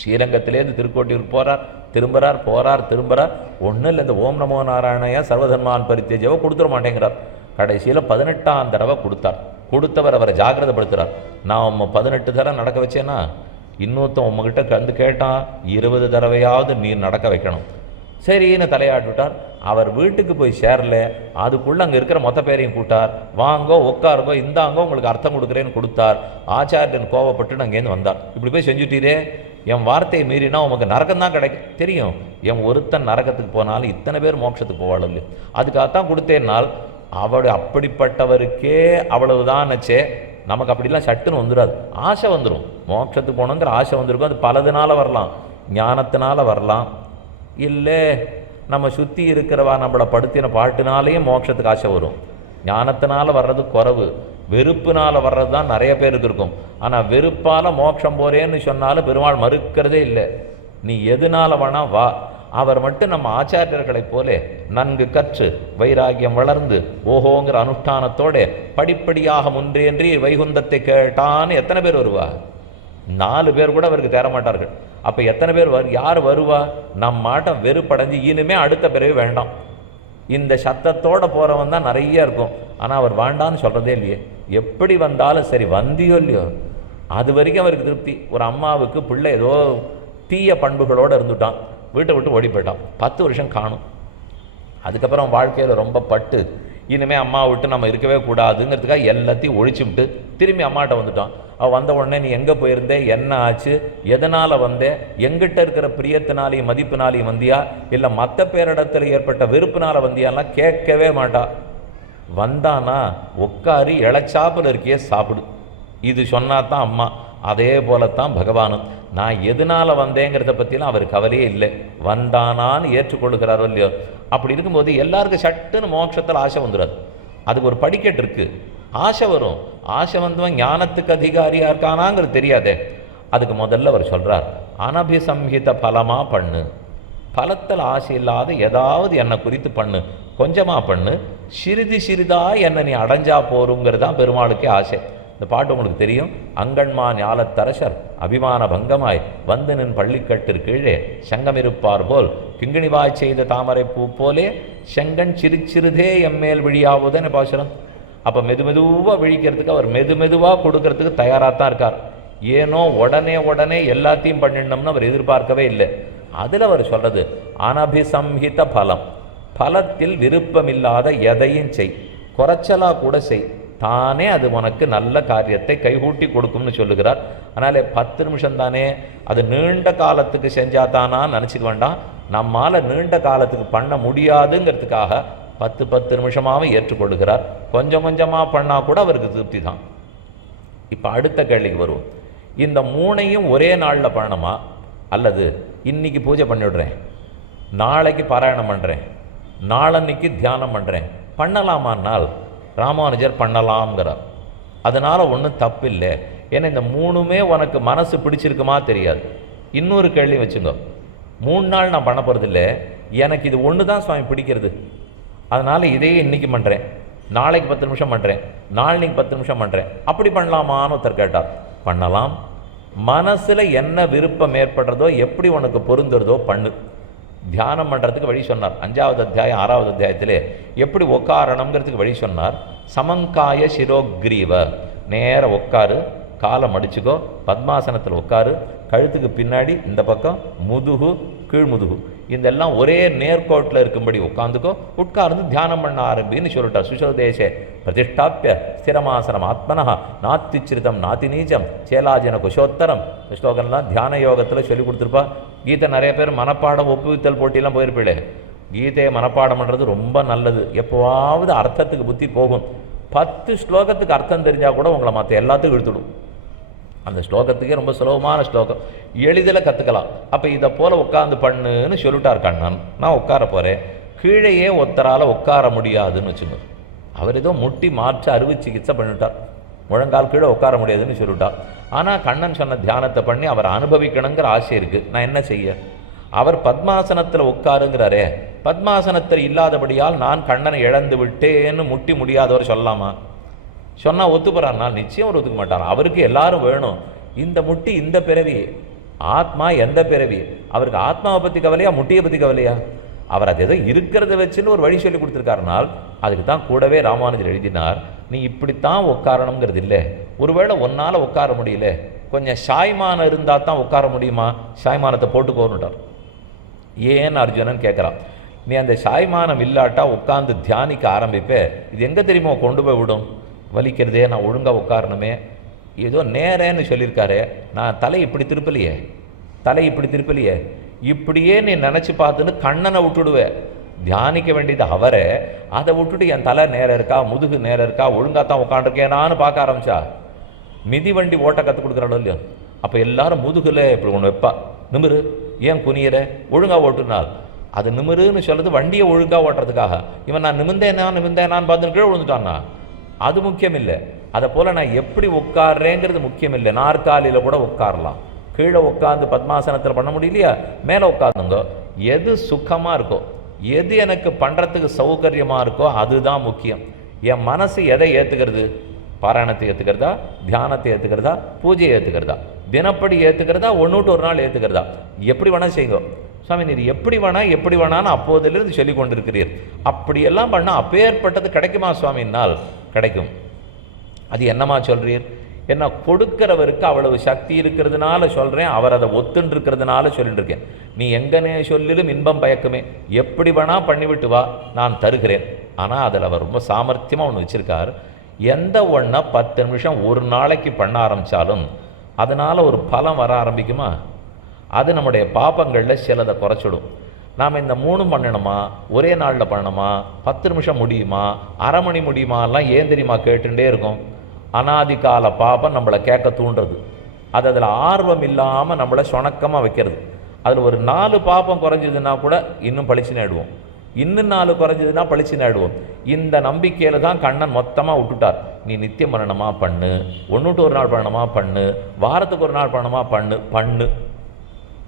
ஸ்ரீரங்கத்திலேருந்து திருக்கோட்டியூர் போகிறார், திரும்புகிறார். ஒன்றும் இல்லை, இந்த ஓம் நமோ நாராயணையா சர்வதர்மான் பரித்தேஜவோ கொடுத்துட மாட்டேங்கிறார். கடைசியில் 18ஆம் தடவை கொடுத்தவர் அவரை ஜாகிரதைப்படுத்துகிறார். நான் 18 தடவை நடக்க வச்சேன்னா இன்னொருத்தன் உங்ககிட்ட வந்து கேட்டான், 20 தடவையாவது நீர் நடக்க வைக்கணும். சரின்னு தலையாட்டுவிட்டார். அவர் வீட்டுக்கு போய் சேரல, அதுக்குள்ளே அங்கே இருக்கிற மொத்த பேரையும் கூட்டார். வாங்கோ உட்காருங்கோ, இந்தாங்கோ உங்களுக்கு அர்த்தம் கொடுக்குறேன்னு கொடுத்தார். ஆச்சாரியன் கோவப்பட்டு அங்கேருந்து வந்தார். இப்படி போய் செஞ்சுட்டீரே, என் வார்த்தையை மீறினா உமக்கு நரகம் தான் கிடைக்கும் தெரியும். என் ஒருத்தன் நரகத்துக்கு போனாலும் இத்தனை பேர் மோட்சத்துக்கு போவாள் இல்லை, அதுக்காகத்தான் கொடுத்தேன்னால் அவள் அப்படிப்பட்டவருக்கே அவ்வளவுதான்ச்சே. நமக்கு அப்படிலாம் சட்டுன்னு வந்துடாது, ஆசை வந்துடும். மோட்சத்துக்கு போகணுங்கிற ஆசை வந்திருக்கும். அது பலதுனால வரலாம், ஞானத்தினால வரலாம், இல்லை நம்ம சுற்றி இருக்கிறவா நம்மளை படுத்தின பாட்டுனாலேயும் மோட்சத்துக்கு ஆசை வரும். ஞானத்தினால வர்றது குறைவு, வெறுப்புனால் வர்றது தான் நிறைய பேருக்கு இருக்கும். ஆனால் வெறுப்பால் மோட்சம் போகிறேன்னு சொன்னாலும் பெருமாள் மறுக்கிறதே இல்லை. நீ எதுனால வேணா வா. அவர் மட்டும் நம்ம ஆச்சாரியர்களைப் போல நன்கு கற்று வைராகியம் வளர்ந்து ஓஹோங்கிற அனுஷ்டானத்தோடு படிப்படியாக முன்றேன்றி வைகுந்தத்தை கேட்டான்னு எத்தனை பேர் வருவா? 4 பேர் கூட அவருக்கு தேரமாட்டார்கள். அப்போ எத்தனை பேர் யார் வருவா? நம் மாட்டம் வெறுப்படைஞ்சு இனிமே அடுத்த பிறகு வேண்டாம், இந்த சத்தத்தோடு போகிறவன் தான் நிறைய இருக்கும். ஆனால் அவர் வேண்டான்னு சொல்கிறதே இல்லையே. எப்படி வந்தாலும் சரி, வந்தியோ இல்லையோ அது வரைக்கும் அவருக்கு திருப்தி. ஒரு அம்மாவுக்கு பிள்ளை ஏதோ தீய பண்புகளோடு இருந்துட்டான், வீட்டை விட்டு ஓடி போயிட்டான், 10 வருஷம் காணும். அதுக்கப்புறம் வாழ்க்கையில் ரொம்ப பட்டு இனிமேல் அம்மா விட்டு நம்ம இருக்கவே கூடாதுங்கிறதுக்காக எல்லாத்தையும் ஒழிச்சு விட்டு திரும்பி அம்மாட்ட வந்துட்டான். அவள் வந்த உடனே நீ எங்கே போயிருந்தே, என்ன ஆச்சு, எதனால் வந்தே, எங்கிட்ட இருக்கிற பிரியத்தினாலையும் மதிப்பினாலையும் வந்தியா, இல்லை மற்ற பேரிடத்தில் ஏற்பட்ட வெறுப்பினால் வந்தியாலாம் கேட்கவே மாட்டா. வந்தானா உட்காரி இளைச்சாப்பில் இருக்கியே சாப்பிடு, இது சொன்னாதான் அம்மா. அதே போலத்தான் பகவானும். நான் எதனால் வந்தேங்கிறத பற்றிலாம் அவர் கவலையே இல்லை, வந்தானான்னு ஏற்றுக்கொள்கிறாரோ இல்லையோ. அப்படி இருக்கும்போது எல்லாருக்கும் சட்டுன்னு மோட்சத்தில் ஆசை வந்துடாது. அதுக்கு ஒரு படிக்கட்டு இருக்குது, ஆசை வரும். ஆசை வந்தவன் ஞானத்துக்கு அதிகாரியாக இருக்கானாங்கிறது தெரியாதே. அதுக்கு முதல்ல அவர் சொல்கிறார், அனபிசம்ஹித பலமாக பண்ணு, பலத்தில் ஆசை இல்லாத ஏதாவது என்னை குறித்து பண்ணு, கொஞ்சமாக பண்ணு, சிறிதாக என்னை நீ அடைஞ்சா போருங்கிறது தான் பெருமாளுக்கே ஆசை. இந்த பாட்டு உங்களுக்கு தெரியும். அங்கன்மா ஞாலத்தரசர் அபிமான பங்கமாய் வந்து நின் பள்ளிக்கட்டிற் கீழே சங்கமிருப்பார் போல் கிங்கிணிவாய் செய்த தாமரை பூ போலே செங்கன் சிறுதே எம்மேல் விழியாவதுன்னு பாசுரம். அப்போ மெதுவாக விழிக்கிறதுக்கு அவர் மெதுவாக கொடுக்கறதுக்கு தயாராக தான் இருக்கார். ஏனோ உடனே எல்லாத்தையும் பண்ணிடணும்னு அவர் எதிர்பார்க்கவே இல்லை. அதில் அவர் சொல்கிறது அனபிசம்ஹித பலம், பலத்தில் விருப்பமில்லாத எதையும் செய், குறைச்சலாக கூட செய், தானே அது உனக்கு நல்ல காரியத்தை கைகூட்டி கொடுக்கும்னு சொல்லுகிறார். அதனால் 10 நிமிஷம் தானே, அது நீண்ட காலத்துக்கு செஞ்சாதானான்னு நினச்சிக்க வேண்டாம். நம்மால் நீண்ட காலத்துக்கு பண்ண முடியாதுங்கிறதுக்காக 10 நிமிஷமாகவே ஏற்றுக்கொள்ளுகிறார். கொஞ்சமாக பண்ணால் கூட அவருக்கு திருப்தி தான். இப்போ அடுத்த கேள்விக்கு வருவோம். இந்த 3ஐயும் ஒரே நாளில் பண்ணணுமா, அல்லது இன்னைக்கு பூஜை பண்ணிவிடுறேன், நாளைக்கு பாராயணம் பண்ணுறேன், நாளன்னைக்கு தியானம் பண்ணுறேன், பண்ணலாமான்னால் ராமானுஜர் பண்ணலாம்ங்கிறார். அதனால் ஒன்றும் தப்பில்லை. ஏன்னா இந்த 3மே உனக்கு மனசு பிடிச்சிருக்குமா தெரியாது. இன்னொரு கேள்வி வச்சுங்க, 3 நாள் நான் பண்ண போகிறதில்லை, எனக்கு இது ஒன்று தான் சுவாமி பிடிக்கிறது, அதனால் இதையே இன்றைக்கி பண்ணுறேன், நாளைக்கு 10 நிமிஷம் பண்ணுறேன், நாளைக்கு 10 நிமிஷம் பண்ணுறேன், அப்படி பண்ணலாமான்னு ஒருத்தர் கேட்டார். பண்ணலாம். மனசில் என்ன விருப்பம் ஏற்படுறதோ, எப்படி உனக்கு பொருந்துறதோ பண்ணு. தியானம் பண்ணுறதுக்கு வழி சொன்னார். 5வது அத்தியாயம் 6வது அத்தியாயத்திலே எப்படி உட்காரணுங்கிறதுக்கு வழி சொன்னார். சமங்காய சிரோக்ரீவ, நேர உட்காரு, காலை மடிச்சுக்கோ, பத்மாசனத்தில் உட்காரு, கழுத்துக்கு பின்னாடி இந்த பக்கம் முதுகு கீழ்முதுகு இதெல்லாம் ஒரே நேர்கோட்டில் இருக்கும்படி உட்காந்துக்கோ, உட்கார்ந்து தியானம் பண்ண ஆரம்பின்னு சொல்லிட்டார். சுஷோதேசே பிரதிஷ்டாப்பிய ஸ்திரமாசனம் ஆத்மனா நாத்திச்சிரிதம் நாத்தி நீச்சம் சேலாஜன குஷோத்தரம். ஸ்லோகம்லாம் தியான யோகத்தில் சொல்லி கொடுத்துருப்பா. கீதை நிறைய பேர் மனப்பாடம் ஒப்புவித்தல் போட்டியெல்லாம் போயிருப்பீளே. கீதையை மனப்பாடம் பண்ணுறது ரொம்ப நல்லது. எப்போவாவது அர்த்தத்துக்கு புத்தி போகும். 10 ஸ்லோகத்துக்கு அர்த்தம் தெரிஞ்சால் கூட உங்களை மற்ற எல்லாத்துக்கும் இழுத்துடும். அந்த ஸ்லோகத்துக்கே ரொம்ப சுலபமான ஸ்லோகம், எளிதில் கற்றுக்கலாம். அப்போ இதை போல் உட்காந்து பண்ணுன்னு சொல்லிட்டார் கண்ணன். நான் உட்கார போகிறேன். கீழேயே ஒருத்தரால் உட்கார முடியாதுன்னு வச்சுங்க. அவர் ஏதோ முட்டி மாற்று அறுவை சிகிச்சை பண்ணிட்டார், முழங்கால் கீழே உட்கார முடியாதுன்னு சொல்லிட்டார். ஆனால் கண்ணன் சொன்ன தியானத்தை பண்ணி அவர் அனுபவிக்கணுங்கிற ஆசை இருக்குது. நான் என்ன செய்ய? அவர் பத்மாசனத்தில் உட்காருங்கிறாரே, பத்மாசனத்தில் இல்லாதபடியால் நான் கண்ணனை இழந்து விட்டேன்னு முட்டி முடியாதவர் சொல்லலாமா? சொன்னால் ஒத்துப்படுறாருனால் நிச்சயம் அவர் ஒத்துக்க மாட்டார். அவருக்கு எல்லாரும் வேணும். இந்த முட்டி இந்த பிறவி ஆத்மா எந்த பிறவி? அவருக்கு ஆத்மாவை பற்றி கவலையா, முட்டியை பற்றி கவலையா? அவர் அது ஏதோ இருக்கிறத வச்சுன்னு ஒரு வழி சொல்லி கொடுத்துருக்காருனால் அதுக்கு தான் கூடவே ராமானுஜர் எழுதினார், நீ இப்படித்தான் உட்காரணுங்கிறது இல்லை. ஒருவேளை ஒன்னால் உட்கார முடியல, கொஞ்சம் சாய்மானம் இருந்தால் தான் உட்கார முடியுமா? சாய்மானத்தை போட்டுக்கோன்னுட்டார். ஏன்னு அர்ஜுனன் கேட்குறான். நீ அந்த சாய்மானம் இல்லாட்டா உட்காந்து தியானிக்க ஆரம்பிப்பே, இது எங்கே தெரியுமா கொண்டு போய் விடும்? வலிக்கிறதே, நான் ஒழுங்காக உட்காரணுமே, ஏதோ நேரேன்னு சொல்லியிருக்காரு, நான் தலை இப்படி திருப்பலையே, இப்படியே நீ நினச்சி பார்த்துன்னு கண்ணனை விட்டுடுவேன். தியானிக்க வேண்டியது அவரை, அதை விட்டுட்டு என் தலை நேரம் இருக்கா, முதுகு நேரம் இருக்கா, ஒழுங்காக தான் உட்காந்துருக்கேனான்னு பார்க்க ஆரம்பிச்சா மிதிவண்டி ஓட்ட கற்றுக் கொடுக்குறாளோ இல்லையோ. அப்போ எல்லாரும் முதுகில் இப்படி ஒன்று வைப்பா, நிமிரு, ஏன் குனியிற, ஒழுங்காக ஓட்டுனால். அது நிமிருன்னு சொல்லுறது வண்டியை ஒழுங்காக ஓட்டுறதுக்காக. இவன் நான் நிமிந்தேனான்னு பார்த்துன்னு கீழே விழுந்துட்டான்னா அது முக்கியம் இல்லை. அதை போல் நான் எப்படி உட்கார்றேங்கிறது முக்கியம் இல்லை. நாற்காலியில் கூட உட்காரலாம், கீழே உட்காந்து பத்மாசனத்தில் பண்ண முடியலையா, மேலே உட்காந்துங்க. எது சுகமாக இருக்கோ, எது எனக்கு பண்ணுறதுக்கு சௌகரியமாக இருக்கோ அதுதான் முக்கியம். என் மனசு எதை ஏற்றுக்கிறது? பாராயணத்தை ஏற்றுக்கிறதா, தியானத்தை ஏற்றுக்கிறதா, பூஜையை ஏற்றுக்கிறதா, தினப்படி ஏற்றுக்கிறதா, ஒன்றுட்டு ஒரு நாள் ஏற்றுக்கிறதா, எப்படி வேணால் செய்யுங்க. சுவாமி நீர் எப்படி வேணான்னு அப்போதிலிருந்து சொல்லி கொண்டிருக்கிறீர். அப்படியெல்லாம் பண்ணால் அப்பேற்பட்டது கிடைக்குமா சுவாமினால்? கிடைக்கும். அது என்னமா சொல்கிறீர்? என்ன கொடுக்கிறவருக்கு அவ்வளவு சக்தி இருக்கிறதுனால சொல்கிறேன், அவர் அதை ஒத்துன்னு இருக்கிறதுனால சொல்லிட்டு இருக்கேன். நீ எங்கனே சொல்லிலும் இன்பம் பயக்குமே, எப்படி வேணா பண்ணிவிட்டு வா, நான் தருகிறேன். ஆனால் அதில் அவர் ரொம்ப சாமர்த்தியமாக ஒன்று வச்சுருக்கார். எந்த ஒன்றை 10 நிமிஷம் ஒரு நாளைக்கு பண்ண ஆரம்பித்தாலும் அதனால் ஒரு பலம் வர ஆரம்பிக்குமா? அது நம்முடைய பாப்பங்களில் சிலதை குறைச்சிடும். நாம் இந்த 3 பண்ணணுமா, ஒரே நாளில் பண்ணணுமா, 10 நிமிஷம் முடியுமா, அரை மணி முடியுமாலாம் ஏன் தெரியுமா கேட்டுட்டே இருக்கும். அனாதிகால பாப்பம் நம்மளை கேட்க தூண்டுறது. அது அதில் ஆர்வம் இல்லாமல் நம்மளை சுணக்கமாக வைக்கிறது. அதில் ஒரு 4 பாப்பம் குறைஞ்சதுன்னா கூட இன்னும் பளிச்சுன்னு ஆயிடுவோம், இன்னும் 4 குறைஞ்சதுன்னா பளிச்சுன்னு ஆயிடுவோம். இந்த நம்பிக்கையில் தான் கண்ணன் மொத்தமாக விட்டுட்டார். நீ நித்தியம் பண்ணணுமா பண்ணு, ஒன்றுட்டு ஒரு நாள் பண்ணணுமா பண்ணு, வாரத்துக்கு ஒரு நாள் பண்ணணுமா பண்ணு,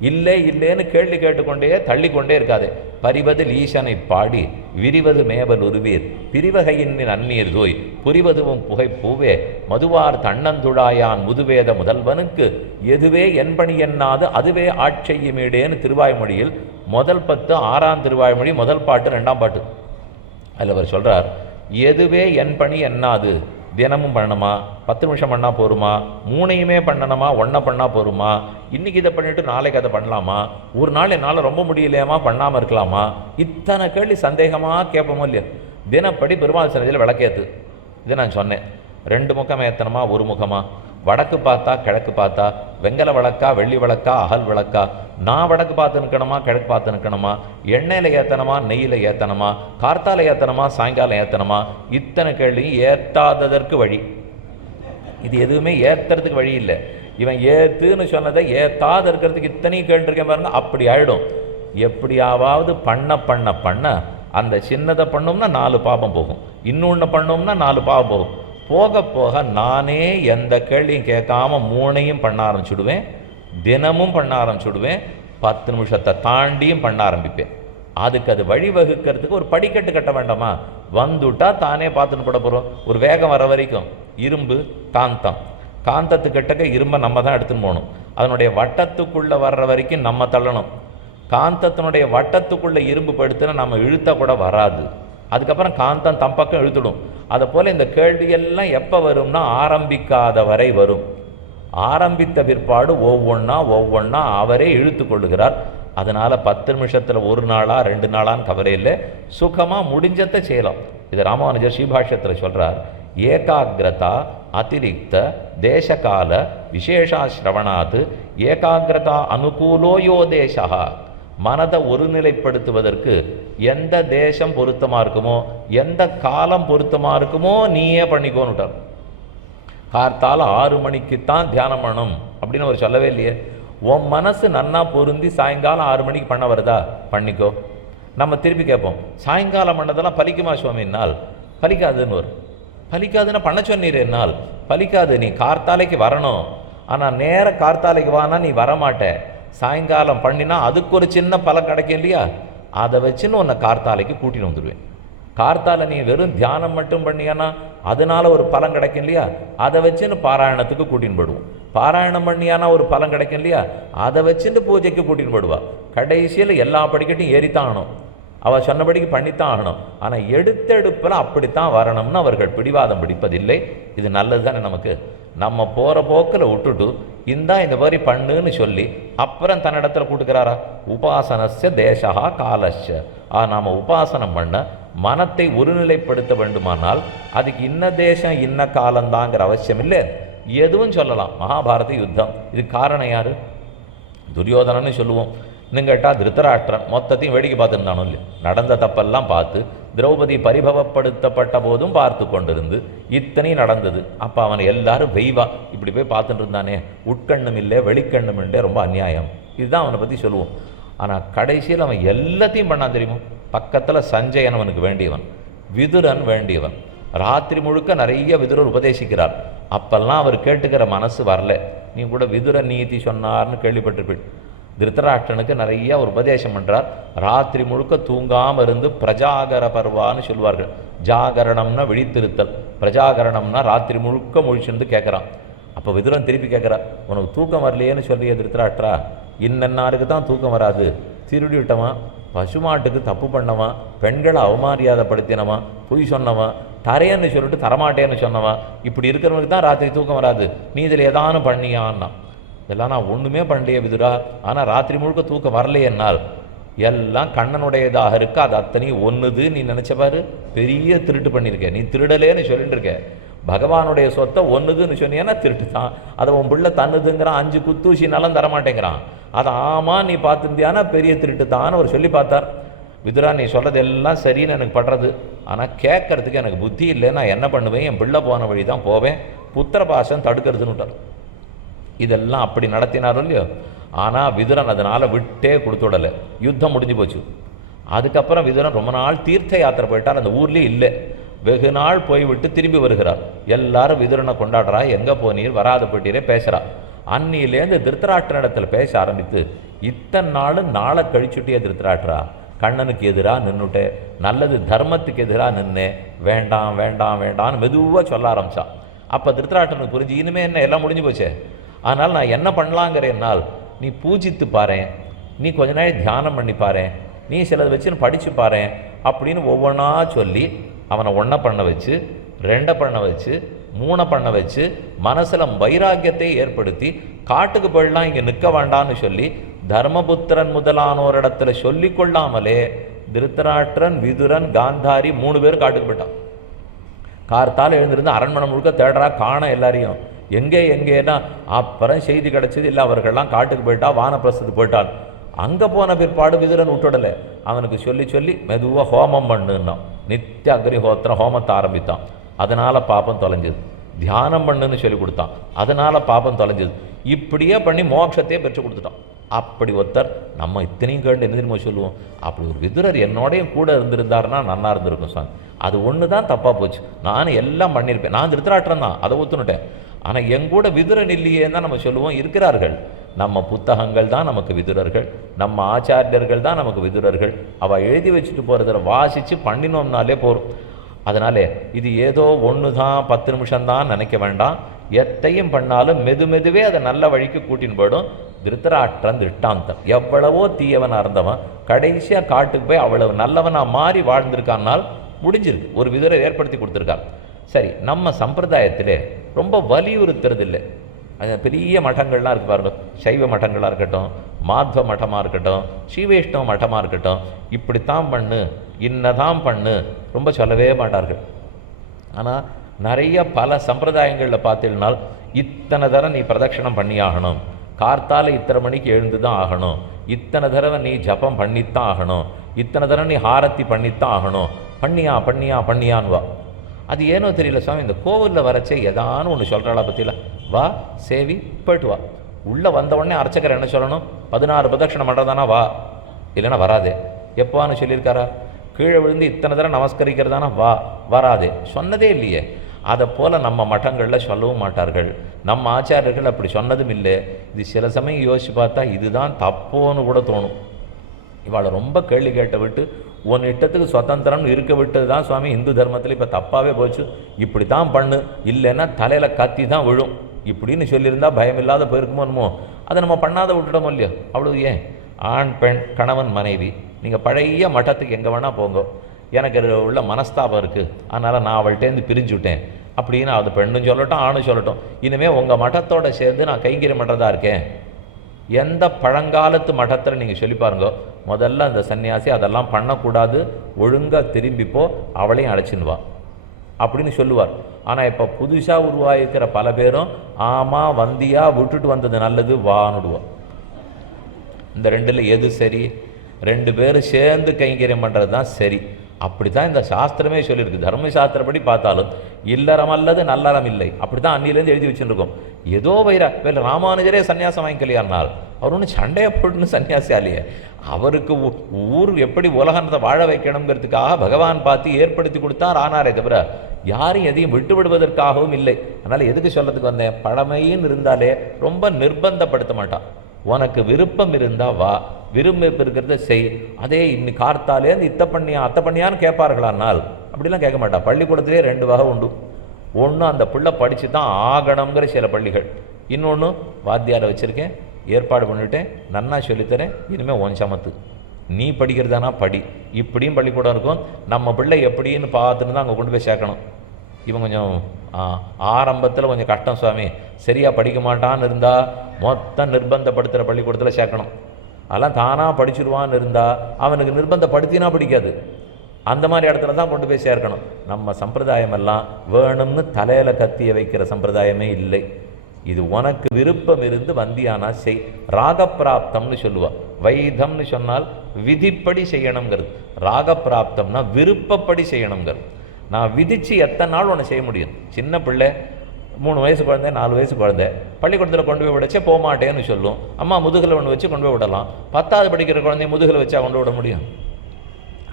இல்லைன்னு கேள்வி கேட்டுக்கொண்டே தள்ளிக்கொண்டே இருக்காது. பரிவதில் ஈசனை பாடி விரிவது மேவல் உருவீர் பிரிவகையின் அந்நீர் தோய் புரிவதுவும் புகை பூவே மதுவார் தன்னந்துழாயான் முதுவேத முதல்வனுக்கு எதுவே என்பணி எண்ணாது அதுவே ஆட்செய்யுமீடேன்னு திருவாய்மொழியில் முதல் 10 6ஆம் திருவாய்மொழி முதல் பாட்டு 2ஆம் பாட்டு. அதில் அவர் சொல்கிறார், எதுவே என்பணி எண்ணாது, தினமும் பண்ணணுமா, 10 நிமிஷம் பண்ணால் போருமா, 3ஐயுமே பண்ணணுமா, 1 பண்ணால் போருமா, இன்றைக்கி இதை பண்ணிவிட்டு நாளைக்கு அதை பண்ணலாமா, ஒரு நாள் என்னால் ரொம்ப முடியலையாமா பண்ணாமல் இருக்கலாமா, இத்தனை கேள்வி சந்தேகமாக கேட்போமோ இல்லையா. தினப்படி பெருமாள் சன்னதியில் விளக்கேற்று. இது நான் சொன்னேன், 2 முகம் ஏற்றணுமா, 1 முகமா, வடக்கு பார்த்தா கிழக்கு பார்த்தா, வெங்கல விளக்கா வெள்ளி விளக்கா அகல் விளக்கா, நான் வடக்கு பார்த்து நிற்கணுமா கிழக்கு பார்த்து நிற்கணுமா, எண்ணெயில் ஏற்றணுமா நெய்யில் ஏற்றணுமா, கார்த்தால ஏற்றணுமா சாயங்காலம் ஏற்றணுமா, இத்தனை கேள்வியும் ஏற்றாததற்கு வழி. இது எதுவுமே ஏற்றுறதுக்கு வழி இல்லை. இவன் ஏற்றுன்னு சொன்னதை ஏற்றாத இருக்கிறதுக்கு இத்தனையும் கேட்டுருக்கேன் பாருங்க, அப்படி ஆகிடும். எப்படியாவது பண்ண அந்த சின்னதை பண்ணோம்னா 4 பாபம் போகும், இன்னொன்று பண்ணோம்னா 4 பாபம் போகும். போக போக நானே எந்த கேள்வியும் கேட்காம 3ஐயும் பண்ண ஆரம்பிச்சுடுவேன், தினமும் பண்ண ஆரம்பிச்சுடுவேன், 10 நிமிஷத்தை தாண்டியும் பண்ண ஆரம்பிப்பேன். அதுக்கு அது வழிவகுக்கிறதுக்கு ஒரு படிக்கட்டு கட்ட வேண்டாமா? வந்துட்டா தானே பார்த்துன்னு கூட போகிறோம். ஒரு வேகம் வர வரைக்கும் இரும்பு காந்தத்துக்கிட்டக்க இரும்பை நம்ம தான் எடுத்துன்னு போகணும். அதனுடைய வட்டத்துக்குள்ளே வர்ற வரைக்கும் நம்ம தள்ளணும். காந்தத்தினுடைய வட்டத்துக்குள்ளே இரும்பு படுத்துனா நம்ம இழுத்த கூட வராது. அதுக்கப்புறம் காந்தம் தம்பக்கம் இழுத்துடும். அதை போல் இந்த கேள்வியெல்லாம் எப்போ வரும்னா ஆரம்பிக்காத வரை வரும். ஆரம்பித்த பிற்பாடு ஒவ்வொன்றா அவரே இழுத்து கொள்ளுகிறார். அதனால் 10 நிமிஷத்தில் 1 நாளா 2 நாளான்னு கவலை இல்லை, சுகமாக முடிஞ்சத்தை செய்யலாம். இது ராமானுஜர் ஸ்ரீபாஷ்யத்தில் சொல்கிறார், ஏகாகிரதா அதிரிக்த தேசகால விசேஷாஸ்ரவணாத் ஏகாகிரதா அனுகூலோயோ தேசா. மனதை ஒருநிலைப்படுத்துவதற்கு எந்த தேசம் பொருத்தமாக இருக்குமோ, எந்த காலம் பொருத்தமாக இருக்குமோ நீயே பண்ணிக்கோன்னுட்டார். கார்த்தால 6 மணிக்குத்தான் தியானம் பண்ணணும் அப்படின்னு அவர் சொல்லவே இல்லையே. உன் மனசு நன்னா பொருந்தி சாயங்காலம் 6 மணிக்கு பண்ண வருதா, பண்ணிக்கோ. நம்ம திருப்பி கேட்போம், சாயங்காலம் பண்ணதெல்லாம் பலிக்குமா சுவாமினால்? பலிக்காதுன்னு வரும். பலிக்காதுன்னா பண்ண சொன்னீர் என்னால் பலிக்காது. நீ கார்த்தாலைக்கு வரணும், ஆனால் நேர கார்த்தாலைக்கு வானா நீ வரமாட்ட. சாயங்காலம் பண்ணினா அதுக்கு ஒரு சின்ன பலம் கிடைக்கும் இல்லையா, அதை வச்சுன்னு உன்னை கார்த்தாலைக்கு கூட்டின்னு வந்துடுவேன். கார்த்தால நீ வெறும் தியானம் மட்டும் பண்ணியானா அதனால ஒரு பலன் கிடைக்கும் இல்லையா, அதை வச்சுன்னு பாராயணத்துக்கு கூட்டின்னு போடுவோம். பாராயணம் பண்ணியானா ஒரு பலன் கிடைக்கும் இல்லையா, அதை வச்சுட்டு பூஜைக்கு கூட்டின்னு போடுவா. கடைசியில் எல்லா படிக்கட்டும் ஏறித்தான் ஆகணும், அவள் சொன்னபடிக்கு பண்ணித்தான் ஆகணும். ஆனால் எடுத்தெடுப்பில் அப்படித்தான் வரணும்னு அவர்கள் பிடிவாதம் பிடிப்பதில்லை. இது நல்லது தானே நமக்கு. நம்ம போகிற போக்கில் விட்டுட்டு இந்த மாதிரி பண்ணுன்னு சொல்லி அப்புறம் தன்னிடத்தில் கூட்டுக்கிறாரா? உபாசனஸ்ய தேசா காலஸ்ய. நாம் உபாசனம் பண்ண மனத்தை ஒருநிலைப்படுத்த வேண்டுமானால் அதுக்கு இன்ன தேசம் இன்ன காலந்தாங்கிற அவசியம் இல்லை. எதுவும் சொல்லலாம். மகாபாரத யுத்தம், இது காரணம் யாரு? துரியோதனன்னு சொல்லுவோம். இன்னும் கேட்டால் திருத்தராஷ்டிரன் மொத்தத்தையும் வேடிக்கை பார்த்துருந்தானோ இல்லையா, நடந்த தப்பெல்லாம் பார்த்து திரௌபதி பரிபவப்படுத்தப்பட்ட போதும் பார்த்து கொண்டிருந்து இத்தனையும் நடந்தது. அப்போ அவனை எல்லாரும் வெய்வா இப்படி போய் பார்த்துட்டு இருந்தானே, உட்கண்ணும் இல்லை வெளிக்கண்ணும் இல்லை, ரொம்ப அநியாயம். இதுதான் அவனை பற்றி சொல்லுவோம். ஆனால் கடைசியில் அவன் எல்லாத்தையும் பண்ணான் தெரியுமா. பக்கத்தில் சஞ்சயன் அவனுக்கு வேண்டியவன், விதுரன் வேண்டியவன். ராத்திரி முழுக்க நிறைய விதுரர் உபதேசிக்கிறார். அப்பெல்லாம் அவர் கேட்டுக்கிற மனசு வரல. நீ கூட விதுர நீதி சொன்னார்னு கேள்விப்பட்டிருப்பீள். திருத்தராஷ்டிரனுக்கு நிறைய ஒரு உபதேசம் பண்ணுறார். ராத்திரி முழுக்க தூங்காமல் இருந்து பிரஜாகர பர்வான்னு சொல்லுவார்கள். ஜாகரணம்னா விழித்திருத்தல், பிரஜாகரணம்னா ராத்திரி முழுக்க முழிச்சிருந்து கேட்குறான். அப்போ விதுரன் திருப்பி கேட்குறார், உனக்கு தூக்கம் வரலையேன்னு சொல்லிய திருத்தராஷ்டிரா, இன்னன்னாருக்கு தான் தூக்கம் வராது. திருடி விட்டவன், பசுமாட்டுக்கு தப்பு பண்ணவன், பெண்களை அவமரியாதைப்படுத்தினவன், பொய் சொன்னவன், தரையன்னு சொல்லிட்டு தரமாட்டேன்னு சொன்னவன், இப்படி இருக்கிறவனுக்கு தான் ராத்திரி தூக்கம் வராது. நீ இதில் ஏதானும் பண்ணியான்னா. இதெல்லாம் நான் ஒன்றுமே பண்ணலையே விதுரா, ஆனால் ராத்திரி முழுக்க தூக்கம் வரலையென்னால் எல்லாம் கண்ணனுடையதாக இருக்கு. அது அத்தனையும் ஒன்றுது நீ நினச்சப்பாரு. பெரிய திருட்டு பண்ணியிருக்க நீ, திருடலேன்னு சொல்லிட்டு இருக்க. பகவானுடைய சொத்தை ஒன்றுதுன்னு சொன்னீங்கன்னா திருட்டு தான். அதை உன் பிள்ளை தன்னுதுங்கிறான், 5 குத்தூசி நலம் தரமாட்டேங்கிறான். அதை ஆமாம் நீ பார்த்துருந்தியானா பெரிய திருட்டு தான் அவர் சொல்லி பார்த்தார். விதுரா, நீ சொல்கிறது எல்லாம் சரின்னு எனக்கு படுறது, ஆனால் கேட்கறதுக்கு எனக்கு புத்தி இல்லை. நான் என்ன பண்ணுவேன், என் பிள்ளை போன வழி தான் போவேன், புத்திர பாசம் தடுக்கிறதுன்னு விட்டார். இதெல்லாம் அப்படி நடத்தினாரும் இல்லையோ. ஆனால் விதுரன் அதனால் விட்டே கொடுத்துடலை. யுத்தம் முடிஞ்சு போச்சு. அதுக்கப்புறம் விதுரன் ரொம்ப நாள் தீர்த்த யாத்திரை போயிட்டார். அந்த ஊர்லேயே இல்லை. வெகு நாள் போய்விட்டு திரும்பி வருகிறார். எல்லாரும் விதுரனை கொண்டாடுறா. எங்கே போனீர், வராத போயிட்டீரே பேசுகிறா. அன்னிலேருந்து திருத்தராஷ்டிரனிடத்தில் பேச ஆரம்பித்து, இத்தனை நாளும் நாளை கழிச்சுட்டே திருத்தராஷ்டிரா, கண்ணனுக்கு எதிராக நின்றுட்டே, நல்லது தர்மத்துக்கு எதிராக நின்று வேண்டாம் வேண்டாம் வேண்டான்னு மெதுவாக சொல்ல ஆரம்பித்தான். அப்போ திருத்தராஷ்டிரனுக்கு புரிஞ்சு, இனிமேல் என்ன எல்லாம் முடிஞ்சு போச்சே, அதனால் நான் என்ன பண்ணலாங்கிறேன்னால் நீ பூஜித்து பாரு, நீ கொஞ்ச நாள் தியானம் பண்ணி பாரு, நீ சிலதை வச்சுன்னு படித்து பாரு அப்படின்னு ஒவ்வொன்றா சொல்லி அவனை 1 பண்ண வச்சு, 2 பண்ண வச்சு, 3 பண்ண வச்சு, மனசில் வைராக்கியத்தை ஏற்படுத்தி காட்டுக்கு போயிடலாம், இங்கே நிற்க வேண்டான்னு சொல்லி தர்மபுத்திரன் முதலானோரிடத்தில் சொல்லி கொள்ளாமலே திருத்தராஷ்டிரன், விதுரன், காந்தாரி 3 பேரும் காட்டுக்கு போயிட்டான். கார்த்தால் எழுந்திருந்து அரண்மனை முழுக்க தேடுறா, காண எல்லாரையும். எங்கேன்னா அப்புறம் செய்தி கிடச்சிது, இல்லை அவர்கள்லாம் காட்டுக்கு போயிட்டா, வானப்பிரசத்துக்கு போயிட்டான். அங்கே போன பிற்பாடு விதுரன் விட்டுடலை. அவனுக்கு சொல்லி சொல்லி மெதுவாக ஹோமம் பண்ணுன்னான். நித்திய அக்னிஹோத்திரம் ஹோமத்தை ஆரம்பித்தான். அதனால் பாப்பம் தொலைஞ்சது. தியானம் பண்ணுன்னு சொல்லி கொடுத்தான். அதனால் பாப்பம் தொலைஞ்சது. இப்படியே பண்ணி மோட்சத்தையே பெற்று கொடுத்துட்டான். அப்படி ஒருத்தர் நம்ம இத்தனையும் கேட்டு என்ன தெரியுமா சொல்லுவோம், அப்படி ஒரு விதுரர் என்னோடையும் கூட இருந்திருந்தாருன்னா நல்லா இருந்திருக்கும் சாமி. அது ஒன்று தான் தப்பாக போச்சு. நானும் எல்லாம் பண்ணியிருப்பேன், நான் திருத்தராஷ்டிரம் தான், அதை ஒத்துனுட்டேன். ஆனால் எங்கூட விதுரன் இல்லையேன்னு தான் நம்ம சொல்லுவோம். இருக்கிறார்கள். நம்ம புத்தகங்கள் தான் நமக்கு விதுரர்கள், நம்ம ஆச்சாரியர்கள் தான் நமக்கு விதுரர்கள். அவள் எழுதி வச்சுட்டு போகிறத வாசித்து பண்ணினோம்னாலே போகும். அதனாலே இது ஏதோ ஒன்று தான் 10 நிமிஷம்தான் நினைக்க வேண்டாம். எத்தையும் பண்ணாலும் மெதுவே அதை நல்ல வழிக்கு கூட்டின்னு போயிடும். திருத்தராஷ்டிரன் திருஷ்டாந்தம். எவ்வளவோ தீயவனாக இருந்தவன் கடைசியாக காட்டுக்கு போய் அவ்வளவு நல்லவனாக மாறி வாழ்ந்திருக்கானால் முடிஞ்சிருக்கு. ஒரு விதுரை ஏற்படுத்தி கொடுத்துருக்கார். சரி, நம்ம சம்பிரதாயத்திலே ரொம்ப வலியுறுத்துறது இல்லை. அது பெரிய மட்டங்கள்லாம் இருக்குது பாருங்க. சைவ மட்டங்களாக இருக்கட்டும், மாத்வ மட்டமாக இருக்கட்டும், ஸ்ரீவைஷ்ணவ மட்டமாக இருக்கட்டும், இப்படித்தான் பண்ணு, இன்னதான் பண்ணு ரொம்ப சொல்லவே மாட்டார்கள். ஆனால் நிறைய பல சம்பிரதாயங்களில் பார்த்தீங்கன்னால் இத்தனை தரம் நீ பிரதட்சணம் பண்ணி ஆகணும், கார்த்தால இத்தனை மணிக்கு எழுந்து தான் ஆகணும், இத்தனை தடவை நீ ஜபம் பண்ணித்தான் ஆகணும், இத்தனை தடவை நீ ஹாரத்தி பண்ணித்தான் ஆகணும், பண்ணியான்வா. அது ஏனோ தெரியல சுவாமி, இந்த கோவிலில் வரச்சே ஏதானு ஒன்று சொல்கிறாளா பற்றியில், வா சேவி போய்ட்டு வா. உள்ளே வந்த உடனே அர்ச்சகர் என்ன சொல்லணும், 16 பிரதட்சணம் பண்ணுறதானா வா, இல்லைன்னா வராதே. எப்போவான்னு சொல்லியிருக்காரா? கீழே விழுந்து இத்தனை தடவை நமஸ்கரிக்கிறதானா வா, வராதே, சொன்னதே இல்லையே. அதை போல் நம்ம மட்டங்களில் சொல்லவும் மாட்டார்கள். நம்ம ஆச்சாரியர்கள் அப்படி சொன்னதும் இல்லை. இது சில சமயம் யோசித்து பார்த்தா இதுதான் தப்போன்னு கூட தோணும். இவாளை ரொம்ப கேள்வி கேட்ட விட்டு உன் இஷ்டத்துக்கு சுதந்திரம் இருக்க விட்டது தான் சுவாமி இந்து தர்மத்தில் இப்போ தப்பாகவே போச்சு. இப்படி தான் பண்ணு, இல்லைன்னா தலையில் கத்தி தான் விழும் இப்படின்னு சொல்லியிருந்தா பயம் இல்லாத போயிருக்குமோ என்னமோ. அதை நம்ம பண்ணாத விட்டுட்டோமோ இல்லையோ. அவ்வளவு ஏன் ஆண் பெண் கணவன் மனைவி நீங்கள் பழைய மட்டத்துக்கு எங்கே வேணால் போங்க, எனக்கு உள்ள மனஸ்தாபம் இருக்குது அதனால் நான் அவள்கிட்டேருந்து பிரிஞ்சு விட்டேன் அப்படின்னு அது பெண்ணும் சொல்லட்டும் ஆணும் சொல்லட்டும், இனிமேல் உங்கள் மட்டத்தோடு சேர்ந்து நான் கைங்கரியம் பண்ணுறதா இருக்கேன். எந்த பழங்காலத்து மட்டத்தில் நீங்கள் சொல்லி பாருங்க, முதல்ல அந்த சன்னியாசி அதெல்லாம் பண்ணக்கூடாது, ஒழுங்காக திரும்பிப்போ அவளையும் அழைச்சின்னுவா அப்படின்னு சொல்லுவார். ஆனால் இப்போ புதுசாக உருவாகிக்கிற பல பேரும் ஆமாம் வந்தியா விட்டுட்டு வந்தது நல்லது வான்னுடுவோம். இந்த ரெண்டில் எது சரி? ரெண்டு பேரும் சேர்ந்து கைங்கரியம் பண்ணுறது தான் சரி. அப்படி தான் இந்த சாஸ்திரமே சொல்லியிருக்கு. தர்மசாஸ்திரப்படி பார்த்தாலும் இல்லறம் அல்லது நல்லறம் இல்லை, அப்படி தான் அன்னிலேருந்து எழுதி வச்சுருக்கோம். ஏதோ வேறு ராமானுஜரே சன்னியாசம் வாங்கிக்கலையானால் அவர் ஒன்றும் சண்டையை போட்டுன்னு சன்னியாசி ஆலையே. அவருக்கு ஊர் எப்படி உலகத்தை வாழ வைக்கணுங்கிறதுக்காக பகவான் பார்த்து ஏற்படுத்தி கொடுத்தார் ஆனாரே தவிர யாரும் எதையும் விட்டு விடுவதற்காகவும் இல்லை. அதனால் எதுக்கு சொல்கிறதுக்கு வந்தேன், பழமைன்னு இருந்தாலே ரொம்ப நிர்பந்தப்படுத்த மாட்டான். உனக்கு விருப்பம் இருந்தால் வா, விரும்பம் இருக்கிறத செய். அதே இன்னி கார்த்தாலேருந்து இத்தை பண்ணியா அத்தை பண்ணியான்னு கேட்பார்களானால் அப்படிலாம் கேட்க மாட்டா. பள்ளிக்கூடத்திலே ரெண்டு வகை உண்டு. ஒன்று அந்த பிள்ளை படித்து தான் ஆகணுங்கிற சில பள்ளிகள், இன்னொன்று வாத்தியாரை வச்சுருக்கேன் ஏற்பாடு பண்ணிவிட்டேன் நன்னா சொல்லித்தரேன் இனிமேல் ஒன் சமத்து நீ படிக்கிறதானா படி, இப்படியும் பள்ளிக்கூடம் இருக்கும். நம்ம பிள்ளை எப்படின்னு பார்த்துன்னு தான் அங்கே கொண்டு போய் சேர்க்கணும். இவன் கொஞ்சம் ஆரம்பத்தில் கொஞ்சம் கஷ்டம் சுவாமி, சரியாக படிக்க மாட்டான்னு இருந்தால் மொத்தம் நிர்பந்தப்படுத்துகிற பள்ளிக்கூடத்தில் சேர்க்கணும். அதெல்லாம் தானாக படிச்சுடுவான்னு இருந்தால் அவனுக்கு நிர்பந்தப்படுத்தினா பிடிக்காது. அந்த மாதிரி இடத்துல தான் கொண்டு போய் சேர்க்கணும். நம்ம சம்பிரதாயம் எல்லாம் வேணும்னு தலையில் கத்திய வைக்கிற சம்பிரதாயமே இல்லை. இது உனக்கு விருப்பம் இருந்து வந்தியானா செய். ராகப்பிராப்தம்னு சொல்லுவா. வைதம்னு சொன்னால் விதிப்படி செய்யணுங்கிறது, ராகப்பிராப்தம்னா விருப்பப்படி செய்யணுங்கிறது. நான் விதித்து எத்தனை நாள் ஒன்று செய்ய முடியும்? சின்ன பிள்ளை 3 வயசு குழந்தை 4 வயசு குழந்தை பள்ளிக்கூடத்தில் கொண்டு போய் விடச்சே போக மாட்டேன்னு சொல்லும். அம்மா முதுகில் ஒன்று வச்சு கொண்டு போய் விடலாம். 10வது படிக்கிற குழந்தைய முதுகில் வச்சா கொண்டு விட முடியும்?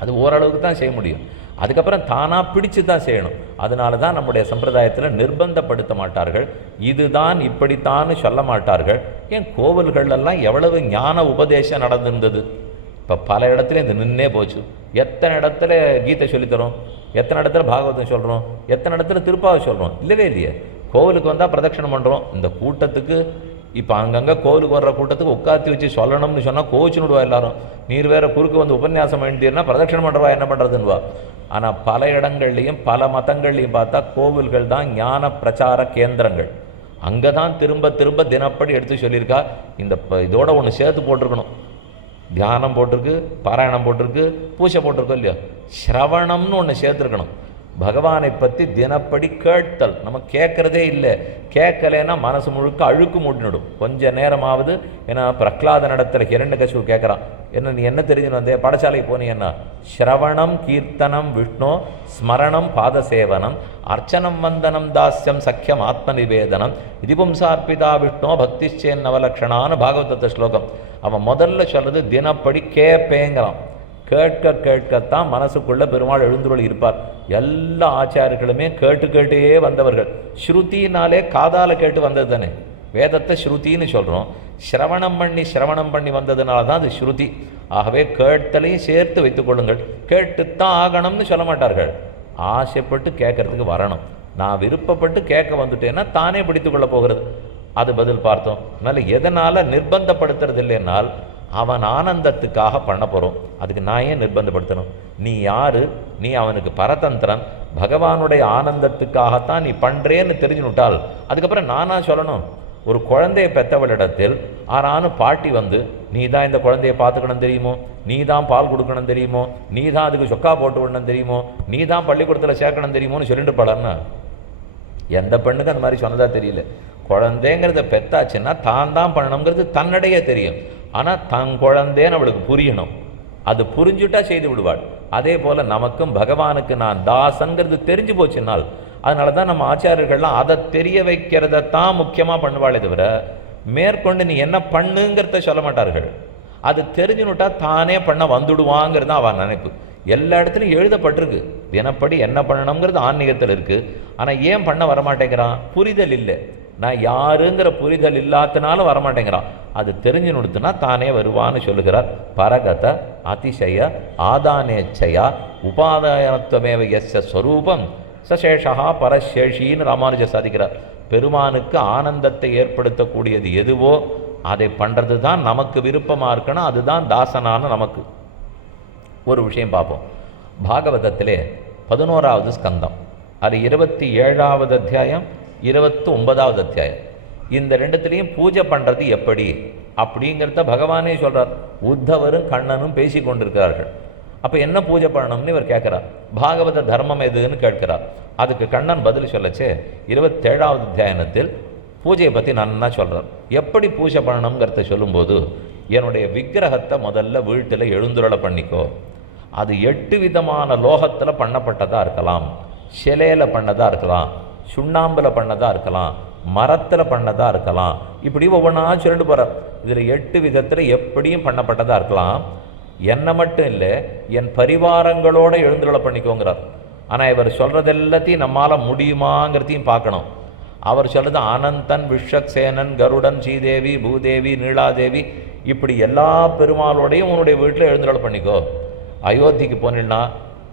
அது ஓரளவுக்கு தான் செய்ய முடியும். அதுக்கப்புறம் தானாக பிடிச்சு தான் செய்யணும். அதனால தான் நம்முடைய சம்பிரதாயத்தில் நிர்பந்தப்படுத்த மாட்டார்கள், இதுதான் இப்படித்தான்னு சொல்ல மாட்டார்கள். ஏன் கோவில்கள்லாம் எவ்வளவு ஞான உபதேசம் நடந்திருந்தது. இப்போ பல இடத்துல இது நின்னே போச்சு. எத்தனை இடத்துல கீதை சொல்லித்தரோம், எத்தனை இடத்துல பாகவதம் சொல்கிறோம், எத்தனை இடத்துல திருப்பாவை சொல்கிறோம்? இல்லவே இல்லையே. கோவிலுக்கு வந்தால் பிரதட்சணம் பண்ணுறோம். இந்த கூட்டத்துக்கு இப்போ அங்கங்கே கோவிலுக்கு வர்ற கூட்டத்துக்கு உட்காத்தி வச்சு சொல்லணும்னு சொன்னால் கோவிச்சுன்னுடுவா எல்லாரும். நீர் வேறு குறுக்கு வந்து உபன்யாசம் வேண்டியதுன்னா பிரதட்சணம் பண்ணுறவா என்ன பண்ணுறதுன்னுவா. ஆனால் பல இடங்கள்லையும் பல மதங்கள்லையும் பார்த்தா கோவில்கள் தான் ஞான பிரச்சார கேந்திரங்கள். அங்கே தான் திரும்ப திரும்ப தினப்படி எடுத்து சொல்லியிருக்கா. இந்த இதோட ஒன்று சேர்த்து போட்டிருக்கணும். தியானம் போட்டிருக்கு, பாராயணம் போட்டிருக்கு, பூஜை போட்டிருக்கோம் இல்லையோ, ஸ்ரவணம்னு ஒன்று சேர்த்துருக்கணும். பகவானை பற்றி தினப்படி கேட்டல். நம்ம கேட்குறதே இல்லை. கேட்கலைன்னா மனசு முழுக்க அழுக்கு மூட்டினிடும். கொஞ்சம் நேரமாவது. ஏன்னா பிரகலாத நடத்துகிற ஹிரண்யகசிபு கேட்குறான், என்ன நீ என்ன தெரிஞ்சுன்னு வந்தே பாடசாலைக்கு போனீங்கன்னா, ஸ்ரவணம் கீர்த்தனம் விஷ்ணு ஸ்மரணம் பாதசேவனம் அர்ச்சனம் வந்தனம் தாஸ்யம் சக்கியம் ஆத்ம நிவேதனம் இதுபும்சார்பிதா விஷ்ணோ பக்திச்சேன் நவலக்ஷணான்னு பாகவதத்தை ஸ்லோகம். அவன் முதல்ல சொல்கிறது தினப்படி கேட்பேங்கிறான். கேட்க கேட்கத்தான் மனசுக்குள்ளே பெருமாள் எழுந்துருள் இருப்பார். எல்லா ஆச்சாரியர்களுமே கேட்டு கேட்டே வந்தவர்கள். ஸ்ருதினாலே காதால் கேட்டு வந்தது தானே. வேதத்தை ஸ்ருதின்னு சொல்கிறோம். சிரவணம் பண்ணி வந்ததுனால தான் அது ஸ்ருதி. ஆகவே கேட்டலையும் சேர்த்து வைத்துக் கொள்ளுங்கள். கேட்டுத்தான் ஆகணும்னு சொல்ல மாட்டார்கள். ஆசைப்பட்டு கேட்கறதுக்கு வரணும். நான் விருப்பப்பட்டு கேட்க வந்துட்டேன்னா தானே பிடித்து கொள்ள போகிறது. அது பதில் பார்த்தோம். அதனால் எதனால் நிர்பந்தப்படுத்துறது இல்லைன்னால் அவன் ஆனந்தத்துக்காக பண்ண போகிறோம். அதுக்கு நான் ஏன் நிர்பந்தப்படுத்தணும்? நீ யாரு? நீ அவனுக்கு பரதந்திரன். பகவானுடைய ஆனந்தத்துக்காகத்தான் நீ பண்ணுறேன்னு தெரிஞ்சுனுட்டால் அதுக்கப்புறம் நானாக சொல்லணும். ஒரு குழந்தையை பெற்றவளிடத்தில் ஆறானு பாட்டி வந்து, நீ தான் இந்த குழந்தையை பார்த்துக்கணும் தெரியுமோ, நீ தான் பால் கொடுக்கணும் தெரியுமோ, நீ தான் அதுக்கு சொக்கா போட்டு விடணும் தெரியுமோ, நீ தான் பள்ளிக்கூடத்தில் சேர்க்கணும் தெரியுமோன்னு சொல்லிட்டு பலன்னா எந்த பெண்ணுக்கு அந்த மாதிரி சொன்னதா தெரியல. குழந்தைங்கிறத பெத்தாச்சுன்னா தான் தான் பண்ணணுங்கிறது தன்னடையே தெரியும். ஆனால் தன் குழந்தைன்னு அவளுக்கு புரியணும். அது புரிஞ்சுட்டா செய்து விடுவாள். அதே போல் நமக்கும் பகவானுக்கு நான் தாசங்கிறது தெரிஞ்சு போச்சுனால், அதனால தான் நம்ம ஆச்சாரியர்கள்லாம் அதை தெரிய வைக்கிறதான் முக்கியமாக பண்ணுவாளே தவிர மேற்கொண்டு நீ என்ன பண்ணுங்கிறத சொல்ல மாட்டார்கள். அது தெரிஞ்சுனுட்டா தானே பண்ண வந்துடுவாங்கிறது தான் அவன் நினைப்பு. எல்லா இடத்துலையும் எழுதப்பட்டிருக்கு தினப்படி என்ன பண்ணணுங்கிறது ஆன்மீகத்தில் இருக்குது. ஆனால் ஏன் பண்ண வரமாட்டேங்கிறான்? புரிதல் இல்லை. நான் யாருங்கிற புரிதல் இல்லாதனால வரமாட்டேங்கிறான். அது தெரிஞ்சு கொடுத்துனா தானே வருவான்னு சொல்லுகிறார். பரகத அதிசய ஆதானேச்சயா உபாதானத்துவமேவ எஸ்ய ஸ்வரூபம் சசேஷா பரசேஷின்னு ராமானுஜர் சாதிக்கிறார். பெருமானுக்கு ஆனந்தத்தை ஏற்படுத்தக்கூடியது எதுவோ அதை பண்ணுறது தான் நமக்கு விருப்பமாக இருக்கணும். அதுதான் தாசனான நமக்கு. ஒரு விஷயம் பார்ப்போம். பாகவதத்திலே 11வது ஸ்கந்தம், அது 27வது அத்தியாயம், 29வது அத்தியாயம். இந்த ரெண்டுத்திலையும் பூஜை பண்ணுறது எப்படி அப்படிங்கிறத பகவானே சொல்கிறார். உத்தவரும் கண்ணனும் பேசி கொண்டிருக்கிறார்கள். அப்போ என்ன பூஜை பண்ணணும்னு இவர் கேட்குறார். பாகவத தர்மம் எதுன்னு கேட்கிறார். அதுக்கு கண்ணன் பதில் சொல்லச்சே 27வது அத்தியாயத்தில் பூஜையை பற்றி நன்னா சொல்கிறார். எப்படி பூஜை பண்ணணுங்கிறத சொல்லும்போது, என்னுடைய விக்கிரகத்தை முதல்ல வீட்டில் எழுந்துருளை பண்ணிக்கோ. அது 8 விதமான லோகத்தில் பண்ணப்பட்டதாக இருக்கலாம், சிலையில் பண்ணதாக இருக்கலாம், சுண்ணாம்பில் பண்ணதாக இருக்கலாம், மரத்தில் பண்ணதாக இருக்கலாம். இப்படி ஒவ்வொன்றா சொல்லிட்டு போகிறார். இதில் 8 விதத்தில் எப்படியும் பண்ணப்பட்டதாக இருக்கலாம். என்னை மட்டும் இல்லை, என் பரிவாரங்களோடு எழுந்துருளை பண்ணிக்கோங்கிறார். ஆனால் இவர் சொல்கிறது எல்லாத்தையும் நம்மால் முடியுமாங்கிறதையும் பார்க்கணும். அவர் சொல்கிறது அனந்தன், விஷக்சேனன், கருடன், ஸ்ரீதேவி, பூதேவி, நீலாதேவி, இப்படி எல்லா பெருமாளோடையும் உன்னுடைய வீட்டில் எழுந்துருளை பண்ணிக்கோ. அயோத்திக்கு போனீங்கன்னா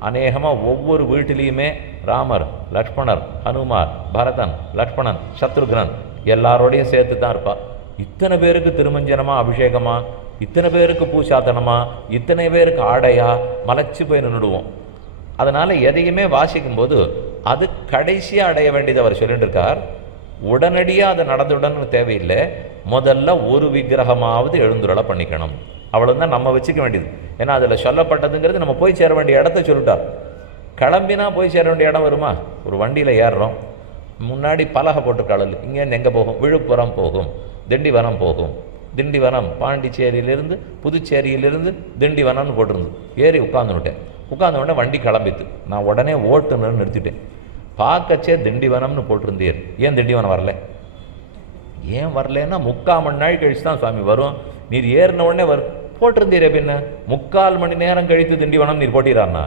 அநேகமாக ஒவ்வொரு வீட்டிலையுமே ராமர், லக்ஷ்மணர், ஹனுமார், பரதன், லக்ஷ்மணன், சத்ருக்னன் எல்லாரோடையும் சேர்த்து தான் இருப்பாள். இத்தனை பேருக்கு திருமஞ்சனமா, அபிஷேகமா, இத்தனை பேருக்கு பூசாத்தனமா, இத்தனை பேருக்கு ஆடையா, மலைச்சு போய் நின்றுடுவோம். அதனால் எதையுமே வாசிக்கும்போது அது கடைசியாக அடைய வேண்டியது அவர் சொல்லிட்டு இருக்கார். உடனடியாக அது நடந்துடன்னு தேவையில்லை. முதல்ல ஒரு விக்கிரகமாவது எழுந்துருளை பண்ணிக்கணும். அவ்வளோதான் நம்ம வச்சுக்க வேண்டியது. ஏன்னா அதில் சொல்லப்பட்டதுங்கிறது நம்ம போய் சேர வேண்டிய இடத்த சொல்லிட்டார். கிளம்பினா போய் சேர வேண்டிய இடம் வருமா? ஒரு வண்டியில் ஏறுறோம், முன்னாடி பலகை போட்டு கடல், இங்கேருந்து எங்கே போகும்? விழுப்புரம் போகும், திண்டிவனம் போகும். திண்டிவனம் பாண்டிச்சேரியிலிருந்து, புதுச்சேரியிலிருந்து திண்டிவனம்னு போட்டிருந்து ஏறி உட்காந்துட்டேன். உட்காந்த உடனே வண்டி கிளம்பித்து. நான் உடனே ஓட்டுன்னு நிறுத்திட்டேன். பார்க்கச்சே திண்டிவனம்னு போட்டிருந்தீர். ஏன் திண்டிவனம் வரல? ஏன் வரலன்னா 3/4 மணி நேரம் கழிச்சு தான் சுவாமி வரும். நீர் ஏறின உடனே வரும் போட்டிருந்தீரே. பின்ன 3/4 மணி நேரம் கழித்து திண்டிவனம் நீர் போட்டிறான்னா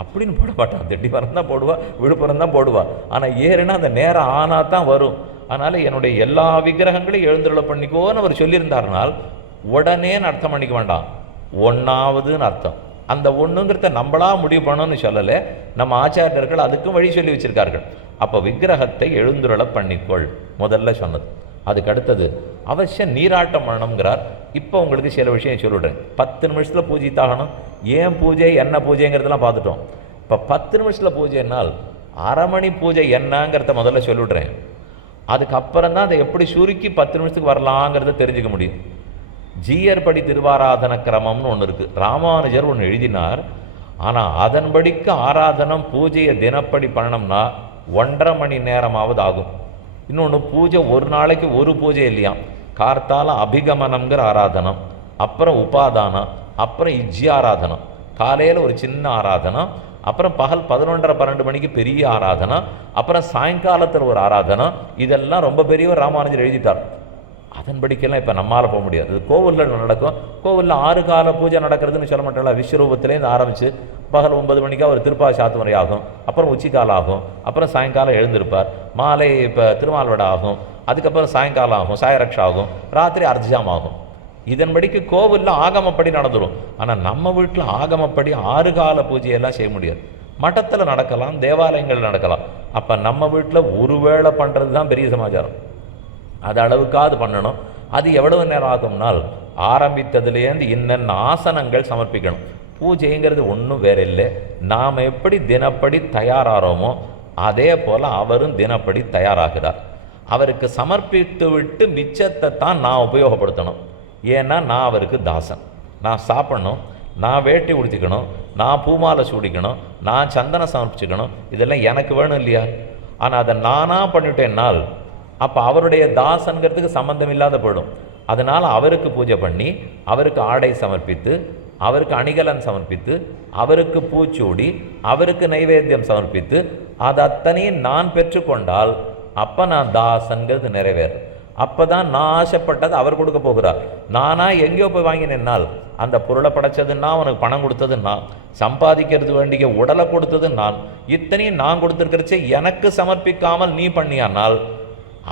அப்படின்னு போட மாட்டான். திண்டிவனம் தான் போடுவா, விழுப்புரம் தான் போடுவா. ஆனால் ஏறுனா அந்த நேரம் ஆனால் தான் வரும். அதனால் என்னுடைய எல்லா விக்கிரகங்களையும் எழுந்துருளை பண்ணிக்கோன்னு அவர் சொல்லியிருந்தாருனால் உடனே அர்த்தம் பண்ணிக்க வேண்டாம், ஒன்றாவதுன்னு அர்த்தம். அந்த ஒன்றுங்கிறத நம்மளா முடிவு பண்ணணும்னு சொல்லலை, நம்ம ஆச்சாரியர்கள் அதுக்கும் வழி சொல்லி வச்சுருக்கார்கள். அப்போ விக்கிரகத்தை எழுந்துருளை பண்ணிக்கொள் முதல்ல சொன்னது. அதுக்கு அடுத்தது அவசியம் நீராட்டம் பண்ணணுங்கிறார். இப்போ உங்களுக்கு சில விஷயம் சொல்லிவிடுறேன். 10 நிமிஷத்தில் பூஜித்தாகணும். ஏன் பூஜை, என்ன பூஜைங்கிறதெல்லாம் பார்த்துட்டோம். இப்போ 10 நிமிஷத்தில் பூஜைனால் 1/2 மணி பூஜை என்னங்கிறத முதல்ல சொல்லிவிடுறேன். அதுக்கப்புறம் தான் அதை எப்படி சுருக்கி 10 நிமிஷத்துக்கு வரலாங்கிறத தெரிஞ்சுக்க முடியும். ஜீயர் படி திருவாராதன கிரமம்னு ஒன்று இருக்குது. ராமானுஜர் ஒன்று எழுதினார். ஆனால் அதன்படிக்கு ஆராதனம் பூஜையை தினப்படி பண்ணோம்னா 1.5 மணி நேரமாவது ஆகும். இன்னொன்று, பூஜை ஒரு நாளைக்கு ஒரு பூஜை இல்லையா. கார்த்தால அபிகமனம்ங்கிற ஆராதனம், அப்புறம் உபாதானம், அப்புறம் இஜ்யாராதனம், காலையில் ஒரு சின்ன ஆராதனம், அப்புறம் பகல் 11:30-12 மணிக்கு பெரிய ஆராதனம், அப்புறம் சாயங்காலத்தில் ஒரு ஆராதனம். இதெல்லாம் ரொம்ப பெரியவர் ராமானுஜர் எழுதிட்டார். அதன்படிக்கெல்லாம் இப்போ நம்மளால் போக முடியாது. அது கோவிலில் நடக்கும். கோவிலில் 6 கால பூஜை நடக்கிறதுன்னு சொல்ல மாட்டோம்ல. விஸ்வரூபத்திலேருந்து ஆரம்பித்து பகல் 9 மணிக்கு அவர் திருப்பாவை சாத்துமுறை ஆகும், அப்புறம் உச்சிக்காலம் ஆகும், அப்புறம் சாயங்காலம் எழுந்திருப்பார், மாலை இப்போ திருமால்வடை ஆகும், அதுக்கப்புறம் சாயங்காலம் ஆகும், சாயரக்ஷா ஆகும், ராத்திரி அர்ஜாம் ஆகும். இதன்படிக்கு கோவிலில் ஆகமப்படி நடந்துடும். ஆனால் நம்ம வீட்டில் ஆகமப்படி 6 கால பூஜையெல்லாம் செய்ய முடியாது. மட்டத்தில் நடக்கலாம், தேவாலயங்கள் நடக்கலாம். அப்போ நம்ம வீட்டில் ஒரு வேளை பண்ணுறது தான் பெரிய சமாச்சாரம். அது அளவுக்காவது பண்ணணும். அது எவ்வளவு நேரம் ஆகும்னால் ஆரம்பித்ததுலேருந்து இன்னென்ன ஆசனங்கள் சமர்ப்பிக்கணும். பூஜைங்கிறது ஒன்றும் வேற இல்லை. நாம் எப்படி தினப்படி தயாராகிறோமோ அதே போல் அவரும் தினப்படி தயாராகிறார். அவருக்கு சமர்ப்பித்து விட்டு மிச்சத்தை தான் நான் உபயோகப்படுத்தணும். ஏன்னா நான் அவருக்கு தாசன். நான் சாப்பிடணும், நான் வேட்டி உடுத்திக்கணும், நான் பூமாலை சூடிக்கணும், நான் சந்தனம் சமர்ப்பிச்சுக்கணும். இதெல்லாம் எனக்கு வேணும் இல்லையா? ஆனால் அதை நானாக பண்ணிவிட்டேன்னால் அப்போ அவருடைய தாசன்கிறதுக்கு சம்பந்தம் இல்லாத போயிடும். அதனால் அவருக்கு பூஜை பண்ணி, அவருக்கு ஆடை சமர்ப்பித்து, அவருக்கு அணிகலன் சமர்ப்பித்து, அவருக்கு பூச்சூடி, அவருக்கு நைவேத்தியம் சமர்ப்பித்து, அது அத்தனையும் நான் பெற்றுக்கொண்டால் அப்போ நான் தாசன்கிறது நிறைவேறும். அப்போ தான் நான் ஆசைப்பட்டது அவர் கொடுக்க போகிறார். நானாக எங்கேயோ போய் வாங்கினேன்னால் அந்த பொருளை படைச்சதுன்னா, உனக்கு பணம் கொடுத்தது நான், சம்பாதிக்கிறது வேண்டிய உடலை கொடுத்தது நான், இத்தனையும் நான் கொடுத்துருக்கிறச்சே எனக்கு சமர்ப்பிக்காமல் நீ பண்ணியானால்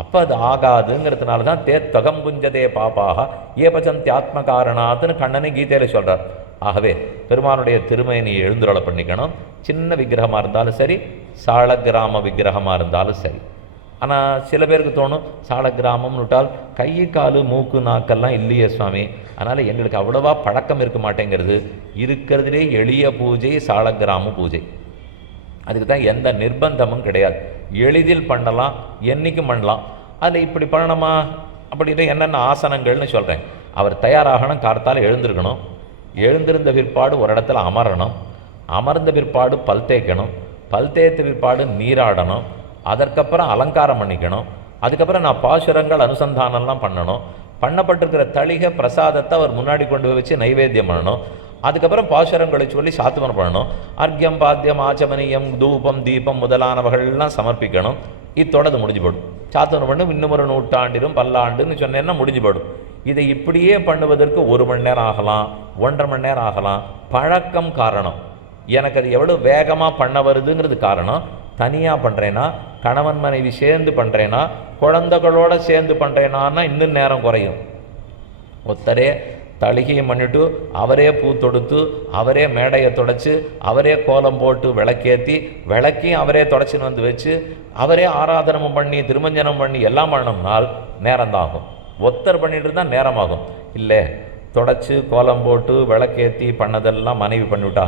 அப்போ அது ஆகாதுங்கிறதுனால தான் தொகம்புஞ்சதே பாப்பாக ஏபச்சந்தி ஆத்ம காரணாத்துன்னு கண்ணனை கீதையில் சொல்கிறார். ஆகவே பெருமானுடைய திருமேனியை எழுந்துருளை பண்ணிக்கணும். சின்ன விக்கிரகமாக இருந்தாலும் சரி, சால கிராம விக்கிரகமாக இருந்தாலும் சரி. ஆனால் சில பேருக்கு தோணும், சால கிராமம்னு விட்டால் கை காலு மூக்கு நாக்கெல்லாம் இல்லையே சுவாமி, அதனால் எங்களுக்கு அவ்வளோவா பழக்கம் இருக்க மாட்டேங்கிறது. இருக்கிறதுலே எளிய பூஜை சால கிராம பூஜை. அதுக்கு தான் எந்த நிர்பந்தமும் கிடையாது. எளிதில் பண்ணலாம், என்றைக்கும் பண்ணலாம். அதில் இப்படி பண்ணணுமா அப்படின்னு என்னென்ன ஆசனங்கள்னு சொல்கிறேன். அவர் தயாராகணும், கார்த்தால் எழுந்திருக்கணும். எழுந்திருந்த பிற்பாடு ஒரு இடத்துல அமரணும். அமர்ந்த பிற்பாடு பல் தேய்க்கணும். பல் தேய்த்த பிற்பாடு நீராடணும். அதற்கப்புறம் அலங்காரம் பண்ணிக்கணும். அதுக்கப்புறம் நான் பாசுரங்கள் அனுசந்தானம்லாம் பண்ணணும். பண்ணப்பட்டிருக்கிற தளிகை பிரசாதத்தை அவர் முன்னாடி கொண்டு போய் வச்சு நைவேத்தியம் பண்ணணும். அதுக்கப்புறம் பாசுரங்களை சொல்லி சாத்துவனம் பண்ணணும். அர்க்கியம் பாத்தியம் ஆச்சமனியம் தூபம் தீபம் முதலானவர்கள்லாம் சமர்ப்பிக்கணும். இத்தோடு முடிஞ்சு போடும். சாத்துவனம் பண்ணும் இன்னும் ஒரு நூற்றாண்டிலும் பல்லாண்டுன்னு சொன்னேன்னா முடிஞ்சு போடும். இதை இப்படியே பண்ணுவதற்கு 1 மணி நேரம் ஆகலாம், 1.5 மணி நேரம் ஆகலாம். பழக்கம் காரணம். எனக்கு அது எவ்வளோ வேகமாக பண்ண வருதுங்கிறது காரணம். தனியாக பண்ணுறேன்னா, கணவன் மனைவி சேர்ந்து பண்ணுறேன்னா, குழந்தைகளோடு சேர்ந்து பண்ணுறேன்னா இன்னும் நேரம் குறையும். ஒருத்தரே தளிகையும் பண்ணிட்டு அவரே பூ தொடுத்து அவரே மேடையை தொடச்சி அவரே கோலம் போட்டு விளக்கேற்றி விளக்கையும் அவரே தொடச்சின்னு வந்து வச்சு அவரே ஆராதனமும் பண்ணி திருமஞ்சனம் பண்ணி எல்லாம் பண்ணோம்னால் நேரம்தாகும். ஒத்தர் பண்ணிட்டு இருந்தால் நேரமாகும். இல்லை, தொடச்சி கோலம் போட்டு விளக்கேற்றி பண்ணதெல்லாம் மனைவி பண்ணிவிட்டா,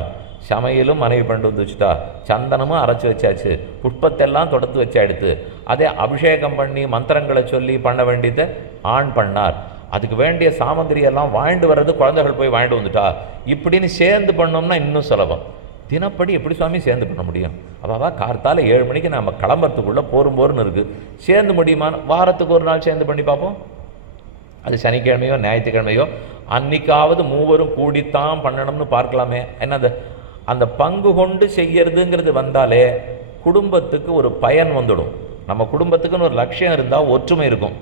சமையலும் மனைவி பண்ணிட்டு வந்து வச்சுட்டா, சந்தனமும் அரைச்சி வச்சாச்சு, புஷ்பத்தெல்லாம் தொடுத்து வச்சா எடுத்து, அதே அபிஷேகம் பண்ணி மந்திரங்களை சொல்லி பண்ண வேண்டியதை ஆண் பண்ணார். அதுக்கு வேண்டிய சாமகிரியெல்லாம் வாழ்ந்து வர்றது குழந்தைகள் போய் வாழ்ந்து வந்துட்டா. இப்படின்னு சேர்ந்து பண்ணோம்னா இன்னும் சுலபம். தினப்படி எப்படி சுவாமி சேர்ந்து பண்ண முடியும்? அவாவா கார்த்தால 7 மணிக்கு நம்ம கிளம்புறதுக்குள்ளே போருன்னு இருக்குது. சேர்ந்து முடியுமான்னு வாரத்துக்கு ஒரு நாள் சேர்ந்து பண்ணி பார்ப்போம். அது சனிக்கிழமையோ ஞாயிற்றுக்கிழமையோ அன்னைக்காவது மூவரும் கூடித்தான் பண்ணணும்னு பார்க்கலாமே. என்னது அந்த பங்கு கொண்டு செய்யறதுங்கிறது வந்தாலே குடும்பத்துக்கு ஒரு பயன் வந்துடும். நம்ம குடும்பத்துக்குன்னு ஒரு லட்சியம் இருந்தால் ஒற்றுமை இருக்கும்.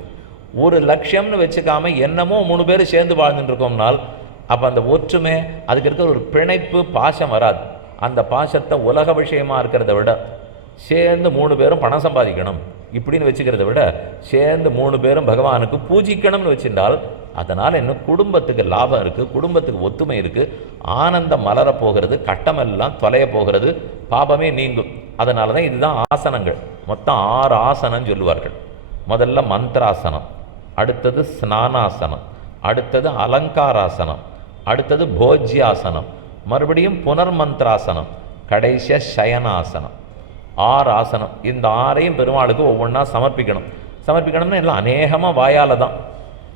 ஒரு லட்சியம்னு வச்சுக்காம என்னமோ 3 பேர் சேர்ந்து வாழ்ந்துட்டு இருக்கோம்னால் அப்போ அந்த ஒற்றுமை, அதுக்கு இருக்கிற ஒரு பிணைப்பு, பாசம் வராது. அந்த பாசத்தை உலக விஷயமாக இருக்கிறத விட சேர்ந்து 3 பேரும் பணம் சம்பாதிக்கணும் இப்படின்னு வச்சுக்கிறத விட சேர்ந்து 3 பேரும் பகவானுக்கு பூஜிக்கணும்னு வச்சிருந்தால் அதனால் இன்னும் குடும்பத்துக்கு லாபம் இருக்குது, குடும்பத்துக்கு ஒத்துமை இருக்குது, ஆனந்தம் மலரப் போகிறது, கட்டமெல்லாம் தொலைய போகிறது, பாபமே நீங்கும். அதனால தான் இதுதான் ஆசனங்கள். மொத்தம் 6 ஆசனம் சொல்லுவார்கள். முதல்ல மந்திராசனம், அடுத்தது ஸ்நானாசனம், அடுத்தது அலங்காராசனம், அடுத்தது போஜ்யாசனம், மறுபடியும் புனர்மந்திராசனம், கடைசியாக சயனாசனம். 6 ஆசனம். இந்த 6ஐயும் பெருமாளுக்கு ஒவ்வொன்றா சமர்ப்பிக்கணும்னு எல்லாம் அநேகமாக வாயால் தான்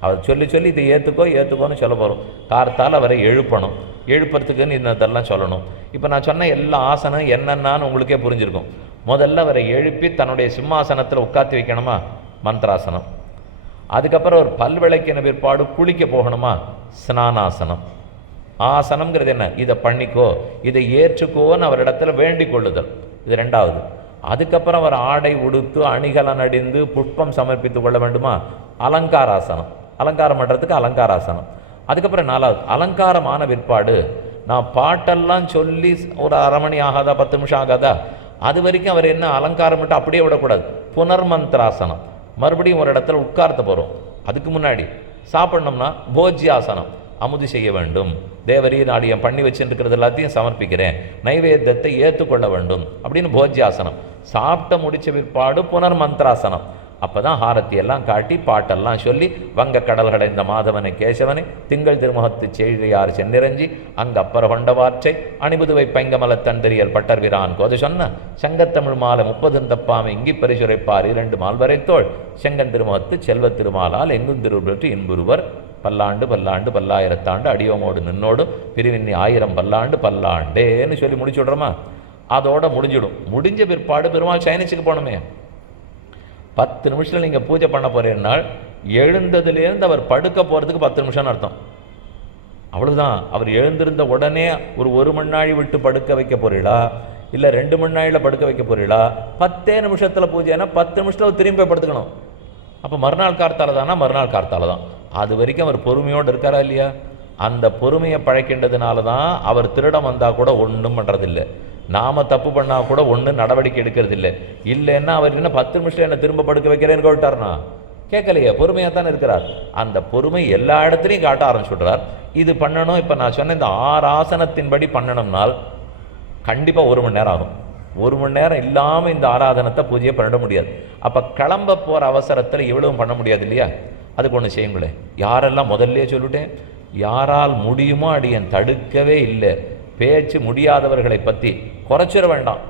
அவர் சொல்லி சொல்லி இதை ஏற்றுக்கோன்னு சொல்ல போகிறோம். கார்த்தால் அவரை எழுப்பணும், எழுப்புறதுக்குன்னு இதெல்லாம் சொல்லணும். இப்போ நான் சொன்ன எல்லா ஆசனம் என்னென்னான்னு உங்களுக்கே புரிஞ்சிருக்கும். முதல்ல அவரை எழுப்பி தன்னுடைய சிம்மாசனத்தில் உட்காத்தி வைக்கணுமா, மந்திராசனம். அதுக்கப்புறம் ஒரு பல் விளக்கின பிற்பாடு குளிக்க போகணுமா, ஸ்நானாசனம். ஆசனம்ங்கிறது என்ன, இதை பண்ணிக்கோ, இதை ஏற்றுக்கோன்னு அவரிடத்துல வேண்டிக் கொள்ளுதல், இது 2வது. அதுக்கப்புறம் அவர் ஆடை உடுத்து அணிகலன் அடிந்து புஷ்பம் சமர்ப்பித்து கொள்ள வேண்டுமா, அலங்காராசனம். அலங்காரம் பண்ணுறதுக்கு அலங்காராசனம். அதுக்கப்புறம் 4வது அலங்காரமான பிற்பாடு நான் பாட்டெல்லாம் சொல்லி ஒரு 1/2 மணி ஆகாதா, 10 நிமிஷம் ஆகாதா, அது வரைக்கும் அவர் என்ன அலங்காரம் மட்டும் அப்படியே விடக்கூடாது. புனர்மந்திராசனம், மறுபடியும் ஒரு இடத்துல உட்கார்த்த போகிறோம். அதுக்கு முன்னாடி சாப்பிட்ணோம்னா போஜ்யாசனம், அமுது செய்ய வேண்டும், தேவரி நாடியம் பண்ணி வச்சுருக்கிறது எல்லாத்தையும் சமர்ப்பிக்கிறேன், நைவேத்தியத்தை ஏற்றுக்கொள்ள வேண்டும் அப்படின்னு போஜ்யாசனம். சாப்பிட்ட முடிச்ச பிற்பாடு புனர்மந்திராசனம். அப்போ தான் ஹாரத்தி எல்லாம் காட்டி பாட்டெல்லாம் சொல்லி வங்க கடல்களை இந்த மாதவனை கேசவனை திங்கள் திருமுகத்து செய்தியார் சென்னிரஞ்சி அங்கு அப்பற கொண்டவாற்றை அணிபுதுவை பைங்கமல தண்டரியல் பட்டர்விரான் கோது சொன்ன சங்கத்தமிழ் மாலை 30 தப்பாமை இங்கி பரிசுரைப்பார் 2 மால்வரைத்தோள் செங்கன் திருமுகத்து செல்வ திருமாலால் எங்கும் திருவுற்று இன்புருவர் பல்லாண்டு பல்லாண்டு பல்லாயிரத்தாண்டு அடியோமோடு நின்னோடும் பிரிவின்னி 1000 பல்லாண்டு பல்லாண்டேன்னு சொல்லி முடிச்சு விட்றோமா. அதோட முடிஞ்சிடும். முடிஞ்ச பிற்பாடு பெருமாள் சயனிச்சுக்கு போகணுமே. 10 நிமிஷத்தில் நீங்கள் பூஜை பண்ண போகிறேன்னால் எழுந்ததுலேருந்து அவர் படுக்க போகிறதுக்கு 10 நிமிஷம்னு அர்த்தம். அவ்வளோதான். அவர் எழுந்திருந்த உடனே ஒரு மணி நாழி விட்டு படுக்க வைக்க போறீங்களா, இல்லை 2 மணி நாழில் படுக்க வைக்க போறீங்களா? 10 நிமிஷத்தில் பூஜைனா 10 நிமிஷத்தில் திரும்பி படுத்துக்கணும். அப்போ மறுநாள் கார்த்தால தானா, மறுநாள் கார்த்தால தான். அது வரைக்கும் அவர் பொறுமையோடு இருக்காரா இல்லையா? அந்த பொறுமையை பழக்கின்றதுனால தான் அவர் திருடம் வந்தால் கூட ஒன்றும் பண்ணுறதில்லை. நாம் தப்பு பண்ணால் கூட ஒன்றும் நடவடிக்கை எடுக்கிறது இல்லை. இல்லைன்னா அவர் என்ன 10 நிமிஷம் என்ன திரும்ப படுக்க வைக்கிறேன்னு கேட்டார்னா கேட்கலையே, பொறுமையாக தானே இருக்கிறார். அந்த பொறுமை எல்லா இடத்துலையும் காட்ட ஆரம்பிச்சுடுறார். இது பண்ணணும். இப்போ நான் சொன்ன இந்த 6 ஆசனத்தின்படி பண்ணணும்னால் கண்டிப்பாக 1 மணி நேரம் ஆகும். 1 மணி நேரம் இல்லாமல் இந்த ஆராதனத்தை பூஜையை பண்ணிட முடியாது. அப்போ கிளம்ப போகிற அவசரத்தில் இவ்வளவும் பண்ண முடியாது இல்லையா? அதுக்கு ஒன்று செய்யுங்களேன். யாரெல்லாம் முதல்ல சொல்லிட்டேன், யாரால் முடியுமோ அடியன் தடுக்கவே இல்லை. பேச்சு முடியாதவர்களை பற்றி குறைச்சிட வேண்டாம்.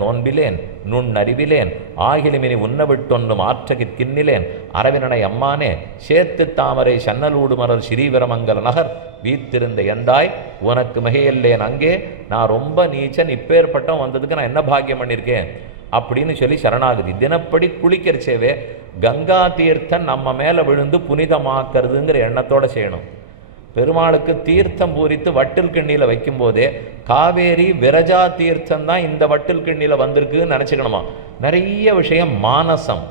நோன்பிலேன் நுண்ணறிவிலேன் ஆகிலுமினி உன்னவிட்டொன்னும் ஆற்றகிற் கிண்ணிலேன் அரவினனை அம்மானே சேத்து தாமரை சன்னலூடு மலர் ஸ்ரீவரமங்கல நகர் வீத்திருந்த எந்தாய் உனக்கு மிகையல்லேன் அங்கே. நான் ரொம்ப நீச்சன், இப்பேற்பட்டம் வந்ததுக்கு நான் என்ன பாக்கியம் பண்ணியிருக்கேன் அப்படின்னு சொல்லி சரணாகதி. தினப்படி குளிக்கிறச்சேவே கங்கா தீர்த்தம் நம்ம மேலே விழுந்து புனிதமாக்குறதுங்கிற எண்ணத்தோடு செய்யணும். பெருமாளுக்கு தீர்த்தம் பூரித்து வட்டில் கிண்ணியில் வைக்கும்போதே காவேரி விரஜா தீர்த்தம் தான் இந்த வட்டில் கிண்ணியில் வந்திருக்குன்னு நினச்சிக்கணுமா. நிறைய விஷயம் மானசம்.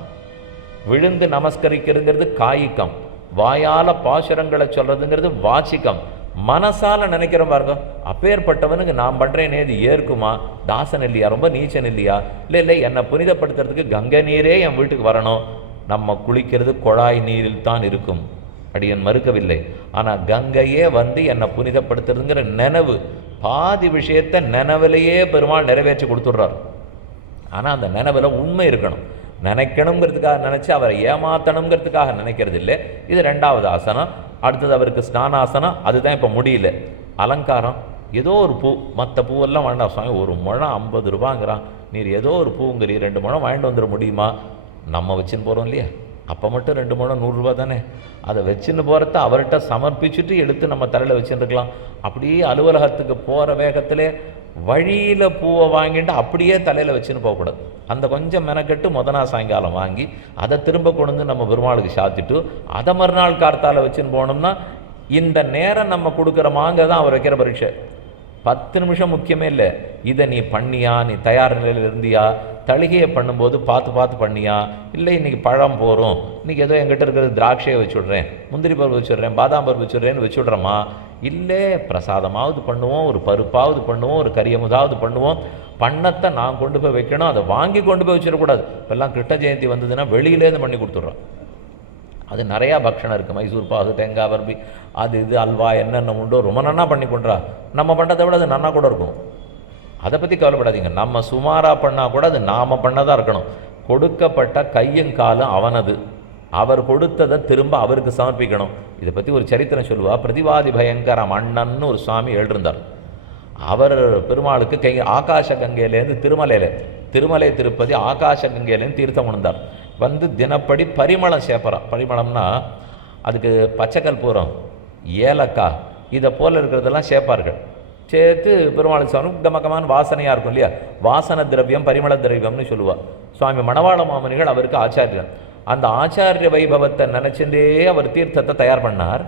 விழுந்து நமஸ்கரிக்கிறதுங்கிறது காய்கம், வாயால் பாசுரங்களை சொல்கிறதுங்கிறது வாச்சிக்கம், மனசால் நினைக்கிற பாருங்க. அப்பேற்பட்டவனுக்கு நான் பண்ணுறேனே இது ஏற்குமா? தாசன் இல்லையா, ரொம்ப நீச்சன் இல்லையா? இல்லை என்னை புனிதப்படுத்துறதுக்கு கங்கை நீரே என் வீட்டுக்கு வரணும். நம்ம குளிக்கிறது குழாய் நீரில் தான் இருக்கும், அடியன் மறுக்கவில்லை. ஆனால் கங்கையே வந்து என்னை புனிதப்படுத்துறதுங்கிற நினைவு, பாதி விஷயத்தை நினைவிலேயே பெருமாள் நிறைவேற்றி கொடுத்துட்றார். ஆனால் அந்த நினைவில் உண்மை இருக்கணும். நினைக்கணுங்கிறதுக்காக நினச்சி அவரை ஏமாத்தணுங்கிறதுக்காக நினைக்கிறது இல்லை. இது 2வது ஆசனம். அடுத்தது அவருக்கு ஸ்நானாசனம். அதுதான் இப்போ முடியல. அலங்காரம் ஏதோ ஒரு பூ, மற்ற பூவெல்லாம் வேண்டாம் சுவாமி, ஒரு முழம் 50 ரூபாங்கிறான், நீர் ஏதோ ஒரு பூங்கிறீ, 2 முழம் வாங்கிட்டு வந்துட முடியுமா? நம்ம வச்சுன்னு போகிறோம் இல்லையா, அப்போ மட்டும் 2 முழம் 100 ரூபா தானே. அதை வச்சுன்னு போகிறத அவர்கிட்ட சமர்ப்பிச்சுட்டு எடுத்து நம்ம தலையில் வச்சுருக்கலாம். அப்படியே அலுவலகத்துக்கு போகிற வேகத்திலே வழியில் பூவை வாங்கிட்டு அப்படியே தலையில் வச்சுன்னு போகக்கூடாது. அந்த கொஞ்சம் மெனக்கெட்டு நாள் சாயங்காலம் வாங்கி அதை திரும்ப கொண்டு வந்து நம்ம பெருமாளுக்கு சாத்திட்டு அதை மறுநாள் கார்த்தால வச்சுன்னு போனோம்னா இந்த நேரம் நம்ம கொடுக்குறோமாங்க தான் அவர் வைக்கிற பரீட்சை. 10 நிமிஷம் முக்கியமே இல்லை. இதை நீ பண்ணியா, நீ தயார் நிலையில் இருந்தியா, தளிகையை பண்ணும்போது பார்த்து பண்ணியா, இல்லை இன்றைக்கி பழம் போகிறோம், இன்றைக்கி ஏதோ எங்கிட்ட இருக்கிறது திராட்சையை வச்சுட்றேன், முந்திரி பருப்பு வச்சுட்றேன், பாதாம் பருப்பு வச்சுட்றேன்னு வச்சுட்றோமா? இல்லை பிரசாதமாவது பண்ணுவோம், ஒரு பருப்பாவது பண்ணுவோம், ஒரு கரியமுதாவது பண்ணுவோம். பண்ணத்தை நான் கொண்டு போய் வைக்கணும், அதை வாங்கி கொண்டு போய் வச்சிடக்கூடாது. இப்போல்லாம் கிருஷ்ண ஜெயந்தி வந்ததுன்னா வெளியிலேருந்து பண்ணி கொடுத்துட்றோம். அது நிறையா பக்ஷணம் இருக்குது, மைசூர் பாகு, தேங்காய் பர்பி, அது இது அல்வா என்னென்ன உண்டோ ரொம்ப நன்னா பண்ணி கொண்டுறா. நம்ம பண்ணுறதை விட அது நன்னா கூட இருக்கும். அதை பற்றி கவலைப்படாதீங்க. நம்ம சுமாராக பண்ணால் கூட அது நாம் பண்ணதாக இருக்கணும். கொடுக்கப்பட்ட கையும் காலும் அவனது, அவர் கொடுத்ததை திரும்ப அவருக்கு சமர்ப்பிக்கணும். இதை பற்றி ஒரு சரித்திரம் சொல்லுவா. பிரதிவாதி பயங்கரம் அண்ணன்னு ஒரு சுவாமி எழுதிருந்தார். அவர் பெருமாளுக்கு ஆகாச கங்கையிலேருந்து திருமலை திருப்பதி ஆகாச கங்கையிலேருந்து தீர்த்தம் உணர்ந்தார். வந்து தினப்படி பரிமளம் சேர்ப்பறான். பரிமளம்னா அதுக்கு பச்சை கற்பூரம், ஏலக்காய், இதை போல் இருக்கிறதெல்லாம் சேர்ப்பார்கள். சேர்த்து பெருமாளுக்கு சாமி கமகமான வாசனையாக இருக்கும் இல்லையா, வாசன திரவியம் பரிமள திரவியம்னு சொல்லுவாள். சுவாமி மணவாள மாமனிகள் அவருக்கு ஆச்சாரியன். அந்த ஆச்சாரிய வைபவத்தை நினச்சிட்டே அவர் தீர்த்தத்தை தயார் பண்ணார்.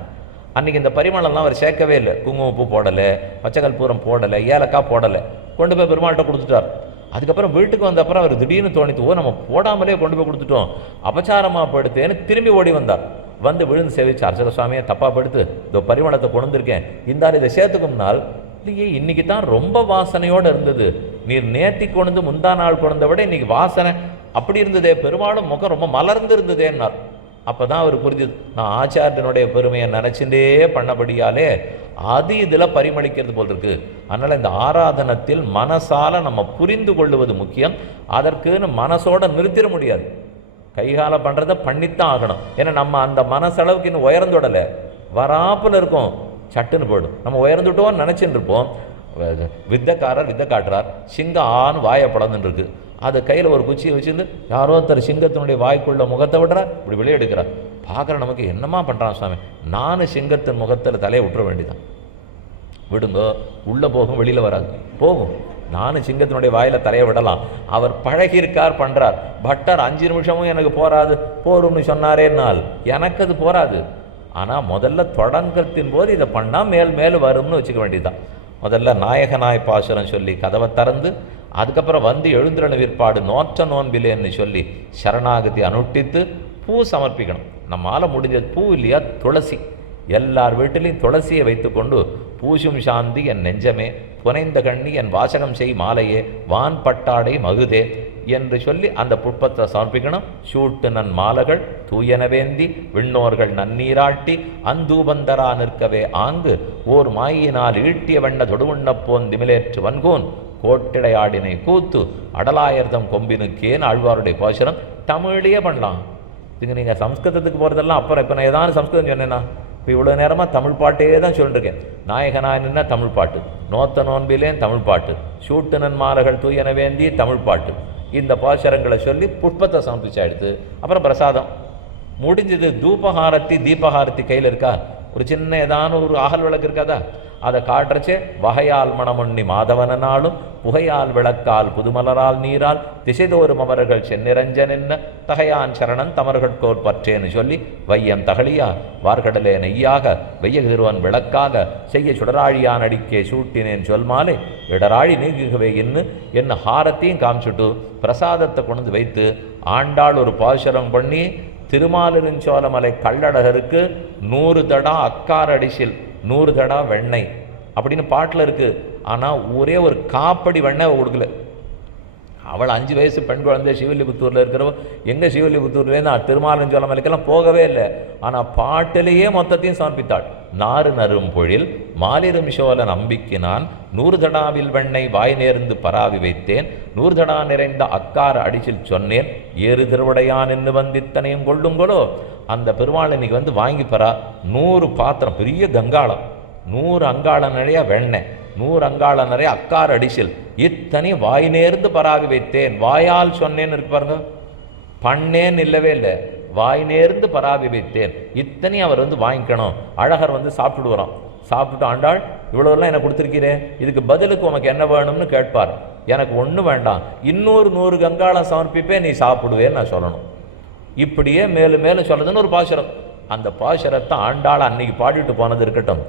அன்றைக்கி இந்த பரிமளம்லாம் அவர் சேர்க்கவே இல்லை. குங்குமப்பூ போடலை, பச்சை கற்பூரம் போடலை, ஏலக்காய் போடலை. கொண்டு போய் பெருமாள்கிட்ட கொடுத்துட்டார். அதுக்கப்புறம் வீட்டுக்கு வந்த அப்புறம் அவர் திடீர்னு தோணித்து, ஓ நம்ம போடாமலே கொண்டு போய் கொடுத்துட்டோம், அபச்சாரமாக படுத்தேன்னு திரும்பி ஓடி வந்தார். வந்து விழுந்து சேவிச்சு, அர்ச்சக சுவாமியை தப்பாக படுத்து இதோ பரிமளத்தை கொண்டு வந்திருக்கேன், இந்தார் இதை சேர்த்துக்கும்னால். இல்லையே இன்றைக்கி தான் ரொம்ப வாசனையோடு இருந்தது, நீர் நேர்த்தி கொண்டு முந்தா நாள் கொண்டதை விட இன்றைக்கி வாசனை அப்படி இருந்ததே, பெருமாளும் முகம் ரொம்ப மலர்ந்து இருந்ததேன்னார். அப்போ தான் அவர் புரிஞ்சுது, நான் ஆச்சாரியனுடைய பெருமையை நினச்சிட்டே பண்ணபடியாலே அது இதில் பரிமளிக்கிறது போல் இருக்குது. அதனால் இந்த ஆராதனத்தில் மனசால் நம்ம புரிந்து கொள்வது முக்கியம். அதற்குன்னு மனசோட நிறுத்திட முடியாது. கைகால பண்ணுறதை பண்ணித்தான் ஆகணும். ஏன்னா நம்ம அந்த மனசளவுக்கு இன்னும் உயர்ந்துடலை, வராப்பில் இருக்கும், சட்டுன்னு போய்டும். நம்ம உயர்ந்துட்டோன்னு நினச்சின்னு இருப்போம். வித்தை காட்டுறார், சிங்கம் ஆன்னு வாயை படந்துன்னு இருக்கு. அது கையில் ஒரு குச்சியை வச்சுருந்து யாரோ ஒருத்தர் சிங்கத்தினுடைய வாய்க்குள்ள முகத்தை விடுறார், இப்படி வெளியே எடுக்கிறார். பார்க்குற நமக்கு என்னமா பண்ணுறான் சுவாமி, நானும் சிங்கத்தின் முகத்தில் தலையை விட்டுற வேண்டியதான். விடுங்கோ, உள்ளே போகும், வெளியில் வராது, போகும். நானும் சிங்கத்தினுடைய வாயில் தலையை விடலாம். அவர் பழகியிருக்கார், பண்ணுறார். பட்டர் 5 நிமிஷமும் எனக்கு போராது போரும்னு சொன்னாரேனால் எனக்கு அது போராது. ஆனால் முதல்ல தொடங்கத்தின் போது இதை பண்ணால் மேல் வரும்னு வச்சுக்க வேண்டியதுதான். முதல்ல நாயகனாய் பாசுரம் சொல்லி கதவை திறந்து, அதுக்கப்புறம் வந்து எழுந்திரன விற்பாடு நோற்ற நோன்பிலேன்னு சொல்லி சரணாகதி அனுட்டித்து பூ சமர்ப்பிக்கணும். நம்மால் முடிஞ்சது பூ இல்லையா, துளசி. எல்லார் வீட்டிலையும் துளசியை வைத்துக்கொண்டு பூசும் சாந்தி என் நெஞ்சமே, புனைந்த கண்ணி என் வாசகம் செய் மாலையே, வான் பட்டாடை மகுதே என்று சொல்லி அந்த புஷ்பத்தை சமர்ப்பிக்கணும். சூட்டு நன் மாலைகள் தூயனவேந்தி விண்ணோர்கள் நன்னீராட்டி அந்தூபந்தரா நிற்கவே ஆங்கு ஓர் மாயினால் ஈட்டிய வண்ண தொடுவுண்ணப்போன் திமிலேற்று வன்கோன் கோட்டிடையாடினை கூத்து அடலாயர்தம் கொம்பினுக்கேன்னு ஆழ்வாருடைய பாசுரம் தமிழையே பண்ணலாம். இதுக்கு நீங்கள் சம்ஸ்கிருதத்துக்கு போகிறதெல்லாம் அப்புறம். இப்போ நான் ஏதாவது சம்ஸ்கிருதம் சொன்னேன்னா, இப்போ இவ்வளோ நேரமாக தமிழ் பாட்டே தான் சொல்லிருக்கேன். நாயகனாயின்னா தமிழ் பாட்டு, நோத்த நோன்பிலேன் தமிழ் பாட்டு, சூட்டு நன்மாலைகள் தூயன வேந்தி தமிழ் பாட்டு, இந்த பாசுரங்களை சொல்லி புஷ்பத்தை சமர்ப்பிச்சாடுத்து. அப்புறம் பிரசாதம் முடிஞ்சது. தூபஹாரத்தி தீபஹாரத்தி கையில் இருக்கா? ஒரு சின்ன ஏதான ஒரு அகல் விளக்கு இருக்காதா? அதை காட்டுறச்சே வகையால் மணமுண்ணி மாதவனாலும் புகையால் விளக்கால் புதுமலரால் நீரால் திசைதோறும் அவர்கள் செந்நிரஞ்சனின்ன தகையான் சரணன் தமர்கள்கோர் பற்றேன்னு சொல்லி வையம் தகழியா வார்கடலே நெய்யாக வெய்ய திருவன் விளக்காக செய்ய சுடராழியான் அடிக்கே சூட்டினேன் சொல்மாலே இடராழி நீங்குகவே என்ன ஹாரத்தையும் காமிச்சுட்டு பிரசாதத்தை கொண்டு வைத்து ஆண்டாள் ஒரு பாசுரம் பண்ணி திருமாலிருஞ்சோலமலை கள்ளழகருக்கு 100 தடா அக்கார் அடிசில் 100 தடா வெண்ணெய் அப்படின்னு பாட்டில் இருக்குது. ஆனால் ஒரே ஒரு காப்படி வெண்ணெய் கொடுக்கல. அவள் 5 வயசு பெண் குழந்தை சிவல்லிபுத்தூரில் இருக்கிறவ எங்கே சிவல்லிபுத்தூர்லேருந்து திருமாலிருஞ்சோலமலைக்கெல்லாம் போகவே இல்லை. ஆனால் பாட்டிலேயே மொத்தத்தையும் சமர்ப்பித்தாள். நாறு நரும் பொழில் மாலிரும் சோழ நம்பிக்கினான் 100 தடாவில் வெண்ணெய் வாய் நேர்ந்து பராவி வைத்தேன் 100 தடா நிறைந்த அக்கார அடிச்சில் சொன்னேன் ஏறு திருவுடையான் என்று வந்தித்தனையும் கொள்ளுங்களோ. அந்த பெருமாள் இன்னைக்கு வந்து வாங்கி பரா 100 பாத்திரம், பெரிய கங்காளம், 100 அங்காளம் நிறைய வெண்ணெய், 100 அங்காளம் நிறைய அக்கார அடிசில், இத்தனை வாய் நேர்ந்து பராவி வைத்தேன். வாயால் சொன்னேன்னு இருக்கு பாருங்க, பண்ணேன்னு இல்லவே இல்லை, வாய் நேர்ந்து பராவி வைத்தேன். இத்தனையும் அவர் வந்து வாங்கிக்கணும். அழகர் வந்து சாப்பிட்டுட்டு வரோம். சாப்பிட்டுட்டு ஆண்டாள் இவ்வளோலாம் எனக்கு கொடுத்துருக்கிறேன், இதுக்கு பதிலுக்கு உனக்கு என்ன வேணும்னு கேட்பார். எனக்கு ஒன்றும் வேண்டாம், இன்னொரு 100 கங்காளம் சமர்ப்பிப்பேன், நீ சாப்பிடுவேன்னு நான் சொல்லணும். இப்படியே மேலும் மேலும் சொல்லுதுன்னு ஒரு பாசுரம். அந்த பாசுரத்தை ஆண்டாள் அன்னைக்கு பாடிட்டு போனது இருக்கட்டும்.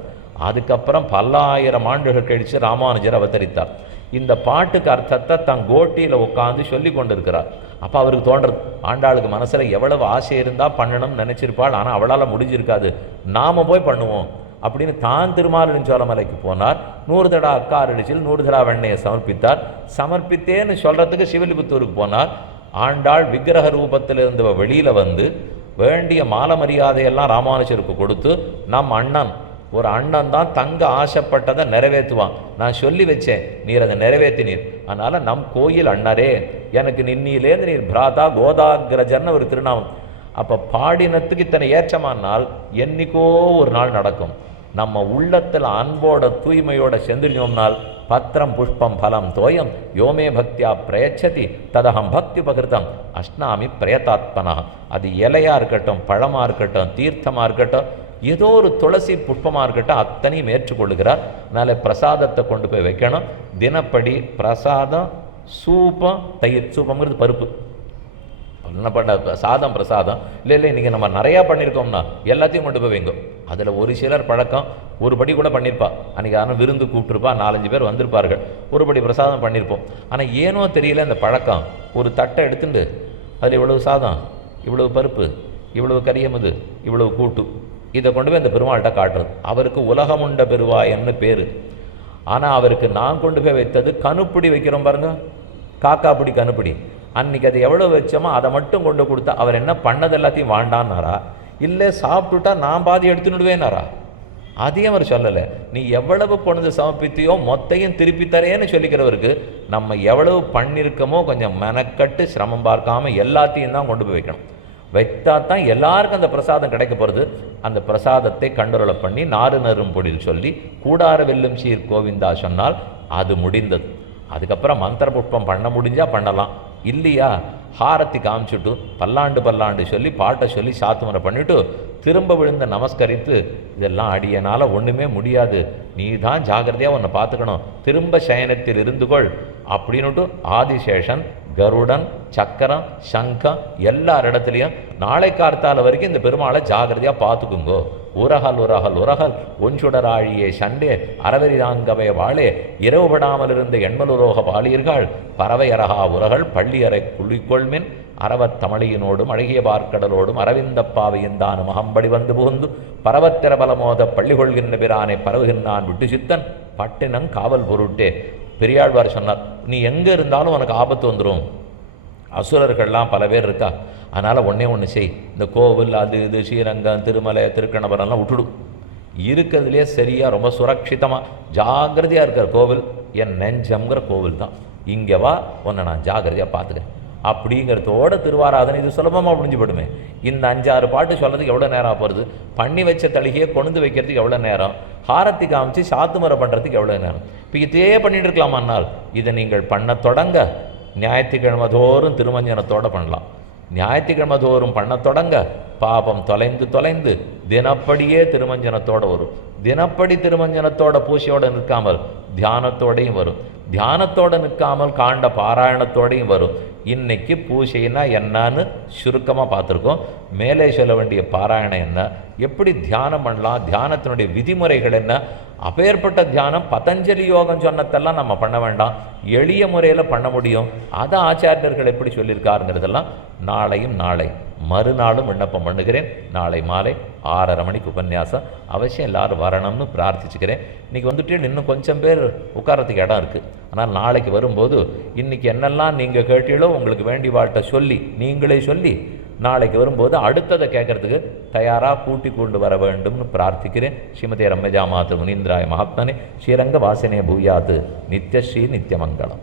அதுக்கப்புறம் பல்லாயிரம் ஆண்டுகள் கழித்து ராமானுஜர் அவதரித்தார். இந்த பாட்டுக்கு அர்த்தத்தை தன் கோட்டியில் உட்காந்து சொல்லி கொண்டிருக்கிறார். அப்போ அவருக்கு தோன்றது, ஆண்டாளுக்கு மனசில் எவ்வளவு ஆசை இருந்தால் பண்ணணும்னு நினச்சிருப்பாள், ஆனால் அவளால் முடிஞ்சிருக்காது, நாம் போய் பண்ணுவோம் அப்படின்னு தான் திருமாலிருஞ்சோலமலைக்கு போனார். 100 தடா அக்கார் அடிச்சில் 100 தடா வெண்ணையை சமர்ப்பித்தார். சமர்ப்பித்தேன்னு சொல்கிறதுக்கு சிவலிபுத்தூருக்கு போனார். ஆண்டாள் விக்கிரக ரூபத்தில் இருந்தவ வெளியில் வந்து வேண்டிய மாலை மரியாதையெல்லாம் ராமானுஜருக்கு கொடுத்து, நம் அண்ணன் ஒரு அண்ணன் தான் தங்க ஆசைப்பட்டதை நிறைவேற்றுவான், நான் சொல்லி வச்சேன், நீர் அதை நிறைவேற்றினீர், அதனால் நம் கோயில் அண்ணரே எனக்கு நின்னிலேருந்து நீர் பிராதா கோதாகிரஜன்னு ஒரு திருநாமம். அப்போ பாடினத்துக்கு இத்தனை ஏற்றமானால் என்னைக்கோ ஒரு நாள் நடக்கும். நம்ம உள்ளத்தில் அன்போட தூய்மையோட செந்திரிஞ்சோம்னால் பத்திரம் புஷ்பம் பலம் தோயம் யோமே பக்தியா பிரயச்சதி ததகம் பக்தி பகிர்தம் அஷ்னாமி பிரயதாத்மனா. அது இலையாக இருக்கட்டும், பழமாக இருக்கட்டும், தீர்த்தமாக இருக்கட்டும், ஏதோ ஒரு துளசி புஷ்பமாக இருக்கட்டும், அத்தனையும் ஏற்றுக்கொள்ளுகிறார். அதனால் பிரசாதத்தை கொண்டு போய் வைக்கணும். தினப்படி பிரசாதம், சூப்பம், தயிர். சூப்பங்கிறது பருப்பு, என்ன பண்ண சாதம் பிரசாதம் இல்லை இன்றைக்கி நம்ம நிறையா பண்ணியிருக்கோம்னா எல்லாத்தையும் கொண்டு போய் வைங்க. அதில் ஒரு சிலர் பழக்கம் ஒரு படி கூட பண்ணியிருப்பா, அன்றைக்கி யாரும் விருந்து கூப்பிட்டுருப்பா, 4-5 பேர் வந்திருப்பார்கள், ஒரு படி பிரசாதம் பண்ணியிருப்போம். ஆனால் ஏனோ தெரியல இந்த பழக்கம், ஒரு தட்டை எடுத்துட்டு அதில் இவ்வளவு சாதம், இவ்வளவு பருப்பு, இவ்வளவு கரியமுது, இவ்வளவு கூட்டு, இதை கொண்டு போய் அந்த பெருமாள்கிட்ட காட்டுறது. அவருக்கு உலகமுண்ட பெருவாயன்னு பேர். ஆனால் அவருக்கு நான் கொண்டு போய் வைத்தது கணுப்பிடி வைக்கிறோம் பாருங்க, காக்காப்பிடி கணுப்பிடி. அன்றைக்கி அது எவ்வளோ வச்சோமோ அதை மட்டும் கொண்டு கொடுத்தா அவர் என்ன பண்ணது எல்லாத்தையும் வாண்டான்னாரா, இல்லை சாப்பிட்டுட்டா நான் பாதி எடுத்துனுடுவேனாரா? அதையும் அவர் சொல்லலை. நீ எவ்வளவு கொண்டு சமர்ப்பித்தியோ மொத்தையும் திருப்பி தரேன்னு சொல்லிக்கிறவருக்கு நம்ம எவ்வளவு பண்ணியிருக்கோமோ கொஞ்சம் மெனக்கட்டு சிரமம் பார்க்காம எல்லாத்தையும் தான் கொண்டு போய் வைக்கணும். வைத்தா தான் எல்லாருக்கும் அந்த பிரசாதம் கிடைக்க போகிறது. அந்த பிரசாதத்தை கண்டுரலை பண்ணி நாறு நரும் பொடியில் சொல்லி கூடார வெல்லும் சீர் கோவிந்தா சொன்னால் அது முடிந்தது. அதுக்கப்புறம் மந்திர புஷ்பம் பண்ண முடிஞ்சால் பண்ணலாம், இல்லையா ஹாரத்தி காமிச்சுட்டு பல்லாண்டு சொல்லி பாட்டை சொல்லி சாத்துமரை பண்ணிவிட்டு திரும்ப விழுந்த நமஸ்கரித்து, இதெல்லாம் அடியனால் ஒன்றுமே முடியாது, நீ தான் ஜாகிரதையாக உன்னை பார்த்துக்கணும், திரும்ப சயனத்தில் இருந்து கொள் அப்படின்னுட்டு ஆதிசேஷன், கருடன், சக்கரம், சங்கம் எல்லார் இடத்துலையும் நாளை கார்த்தால வரைக்கும் இந்த பெருமாளை ஜாகிரதையாக பார்த்துக்குங்கோ. உரகல் உரகல் உரகல் ஒன்சுடராழியே சண்டே அறவரிதாங்கவே வாழே இரவுபடாமல் இருந்த எண்மலுரோக பாலியர்கள் பறவையரகா உரகள் பள்ளியறை குளிக்கொள்மின் அறவத்தமிழியினோடும் அழகிய பார்க்கடலோடும் அரவிந்த பாவையந்தானும் அகம்படி வந்து புகுந்து பரவத்திர பலமோத பள்ளி கொள்கின்ற பிரானை பரவுகின்றான் விட்டு சித்தன் பட்டினங் காவல் பொருட்டே. பெரியாழ்வார் சொன்னார், நீ எங்கே இருந்தாலும் உனக்கு ஆபத்து வந்துடும், அசுரர்கள்லாம் பல பேர் இருக்கா, அதனால் ஒன்றே ஒன்று செய், இந்த கோவில் அது இது ஸ்ரீரங்கம் திருமலை திருக்கணபுரம்லாம் விட்டுடும், இருக்கிறதுலே சரியாக ரொம்ப சுரக்ஷிதமாக ஜாகிரதையாக இருக்கிற கோவில் என் நெஞ்சம்ங்கிற கோவில் தான், இங்கே வா, உன்னை நான் ஜாகிரதையாக பார்த்துக்கிறேன் அப்படிங்கிறதோட திருவாராதனை இது சுலபமாக முடிஞ்சுப்படுமே. இந்த 5-6 பாட்டு சொல்கிறதுக்கு எவ்வளோ நேரம் போகிறது, பண்ணி வச்ச தளிகையை கொண்டு வைக்கிறதுக்கு எவ்வளோ நேரம், ஹாரத்தி காமிச்சு சாத்துமுறை பண்ணுறதுக்கு எவ்வளோ நேரம், இப்போ இதே பண்ணிட்டு இருக்கலாமான்னால் இதை நீங்கள் பண்ண தொடங்க ஞாயிற்றுக்கிழமை தோறும் திருமஞ்சனத்தோடு பண்ணலாம். ஞாயிற்றுக்கிழமை தோறும் பண்ண தொடங்க பாபம் தொலைந்து தொலைந்து தினப்படியே திருமஞ்சனத்தோடு வரும். தினப்படி திருமஞ்சனத்தோட பூசையோடு நிற்காமல் தியானத்தோடையும் வரும், தியானத்தோடு நிற்காமல் காண்ட பாராயணத்தோடையும் வரும். இன்னைக்கு பூசைன்னா என்னன்னு சுருக்கமாக பார்த்துருக்கோம். மேலே சொல்ல வேண்டிய பாராயணம் என்ன, எப்படி தியானம் பண்ணலாம், தியானத்தினுடைய விதிமுறைகள் என்ன, அப்பேற்பட்ட தியானம் பதஞ்சலி யோகம் சொன்னதெல்லாம் நம்ம பண்ண வேண்டாம், எளிய முறையில் பண்ண முடியும். அதை ஆச்சாரியர்கள் எப்படி சொல்லியிருக்காருங்கிறதெல்லாம் நாளையும் நாளை மறுநாளும் விண்ணப்பம் பண்ணுகிறேன். நாளை மாலை 6:30 மணிக்கு உபன்யாசம், அவசியம் எல்லோரும் வரணும்னு பிரார்த்திச்சுக்கிறேன். இன்றைக்கி வந்துட்டு இன்னும் கொஞ்சம் பேர் உட்காரத்துக்கு இடம் இருக்குது. ஆனால் நாளைக்கு வரும்போது இன்றைக்கி என்னெல்லாம் நீங்கள் கேட்டீங்களோ உங்களுக்கு வேண்டி வாழ்கிட்ட சொல்லி நீங்களே சொல்லி நாளைக்கு வரும்போது அடுத்ததை கேட்கறதுக்கு தயாராக கூட்டி கொண்டு வர வேண்டும்னு பிரார்த்திக்கிறேன். ஸ்ரீமதி ரம்யஜா மாது முனீந்திராய மகாத்மனே ஸ்ரீரங்க வாசனே பூயாத்து நித்யஸ்ரீ நித்தியமங்கலம்.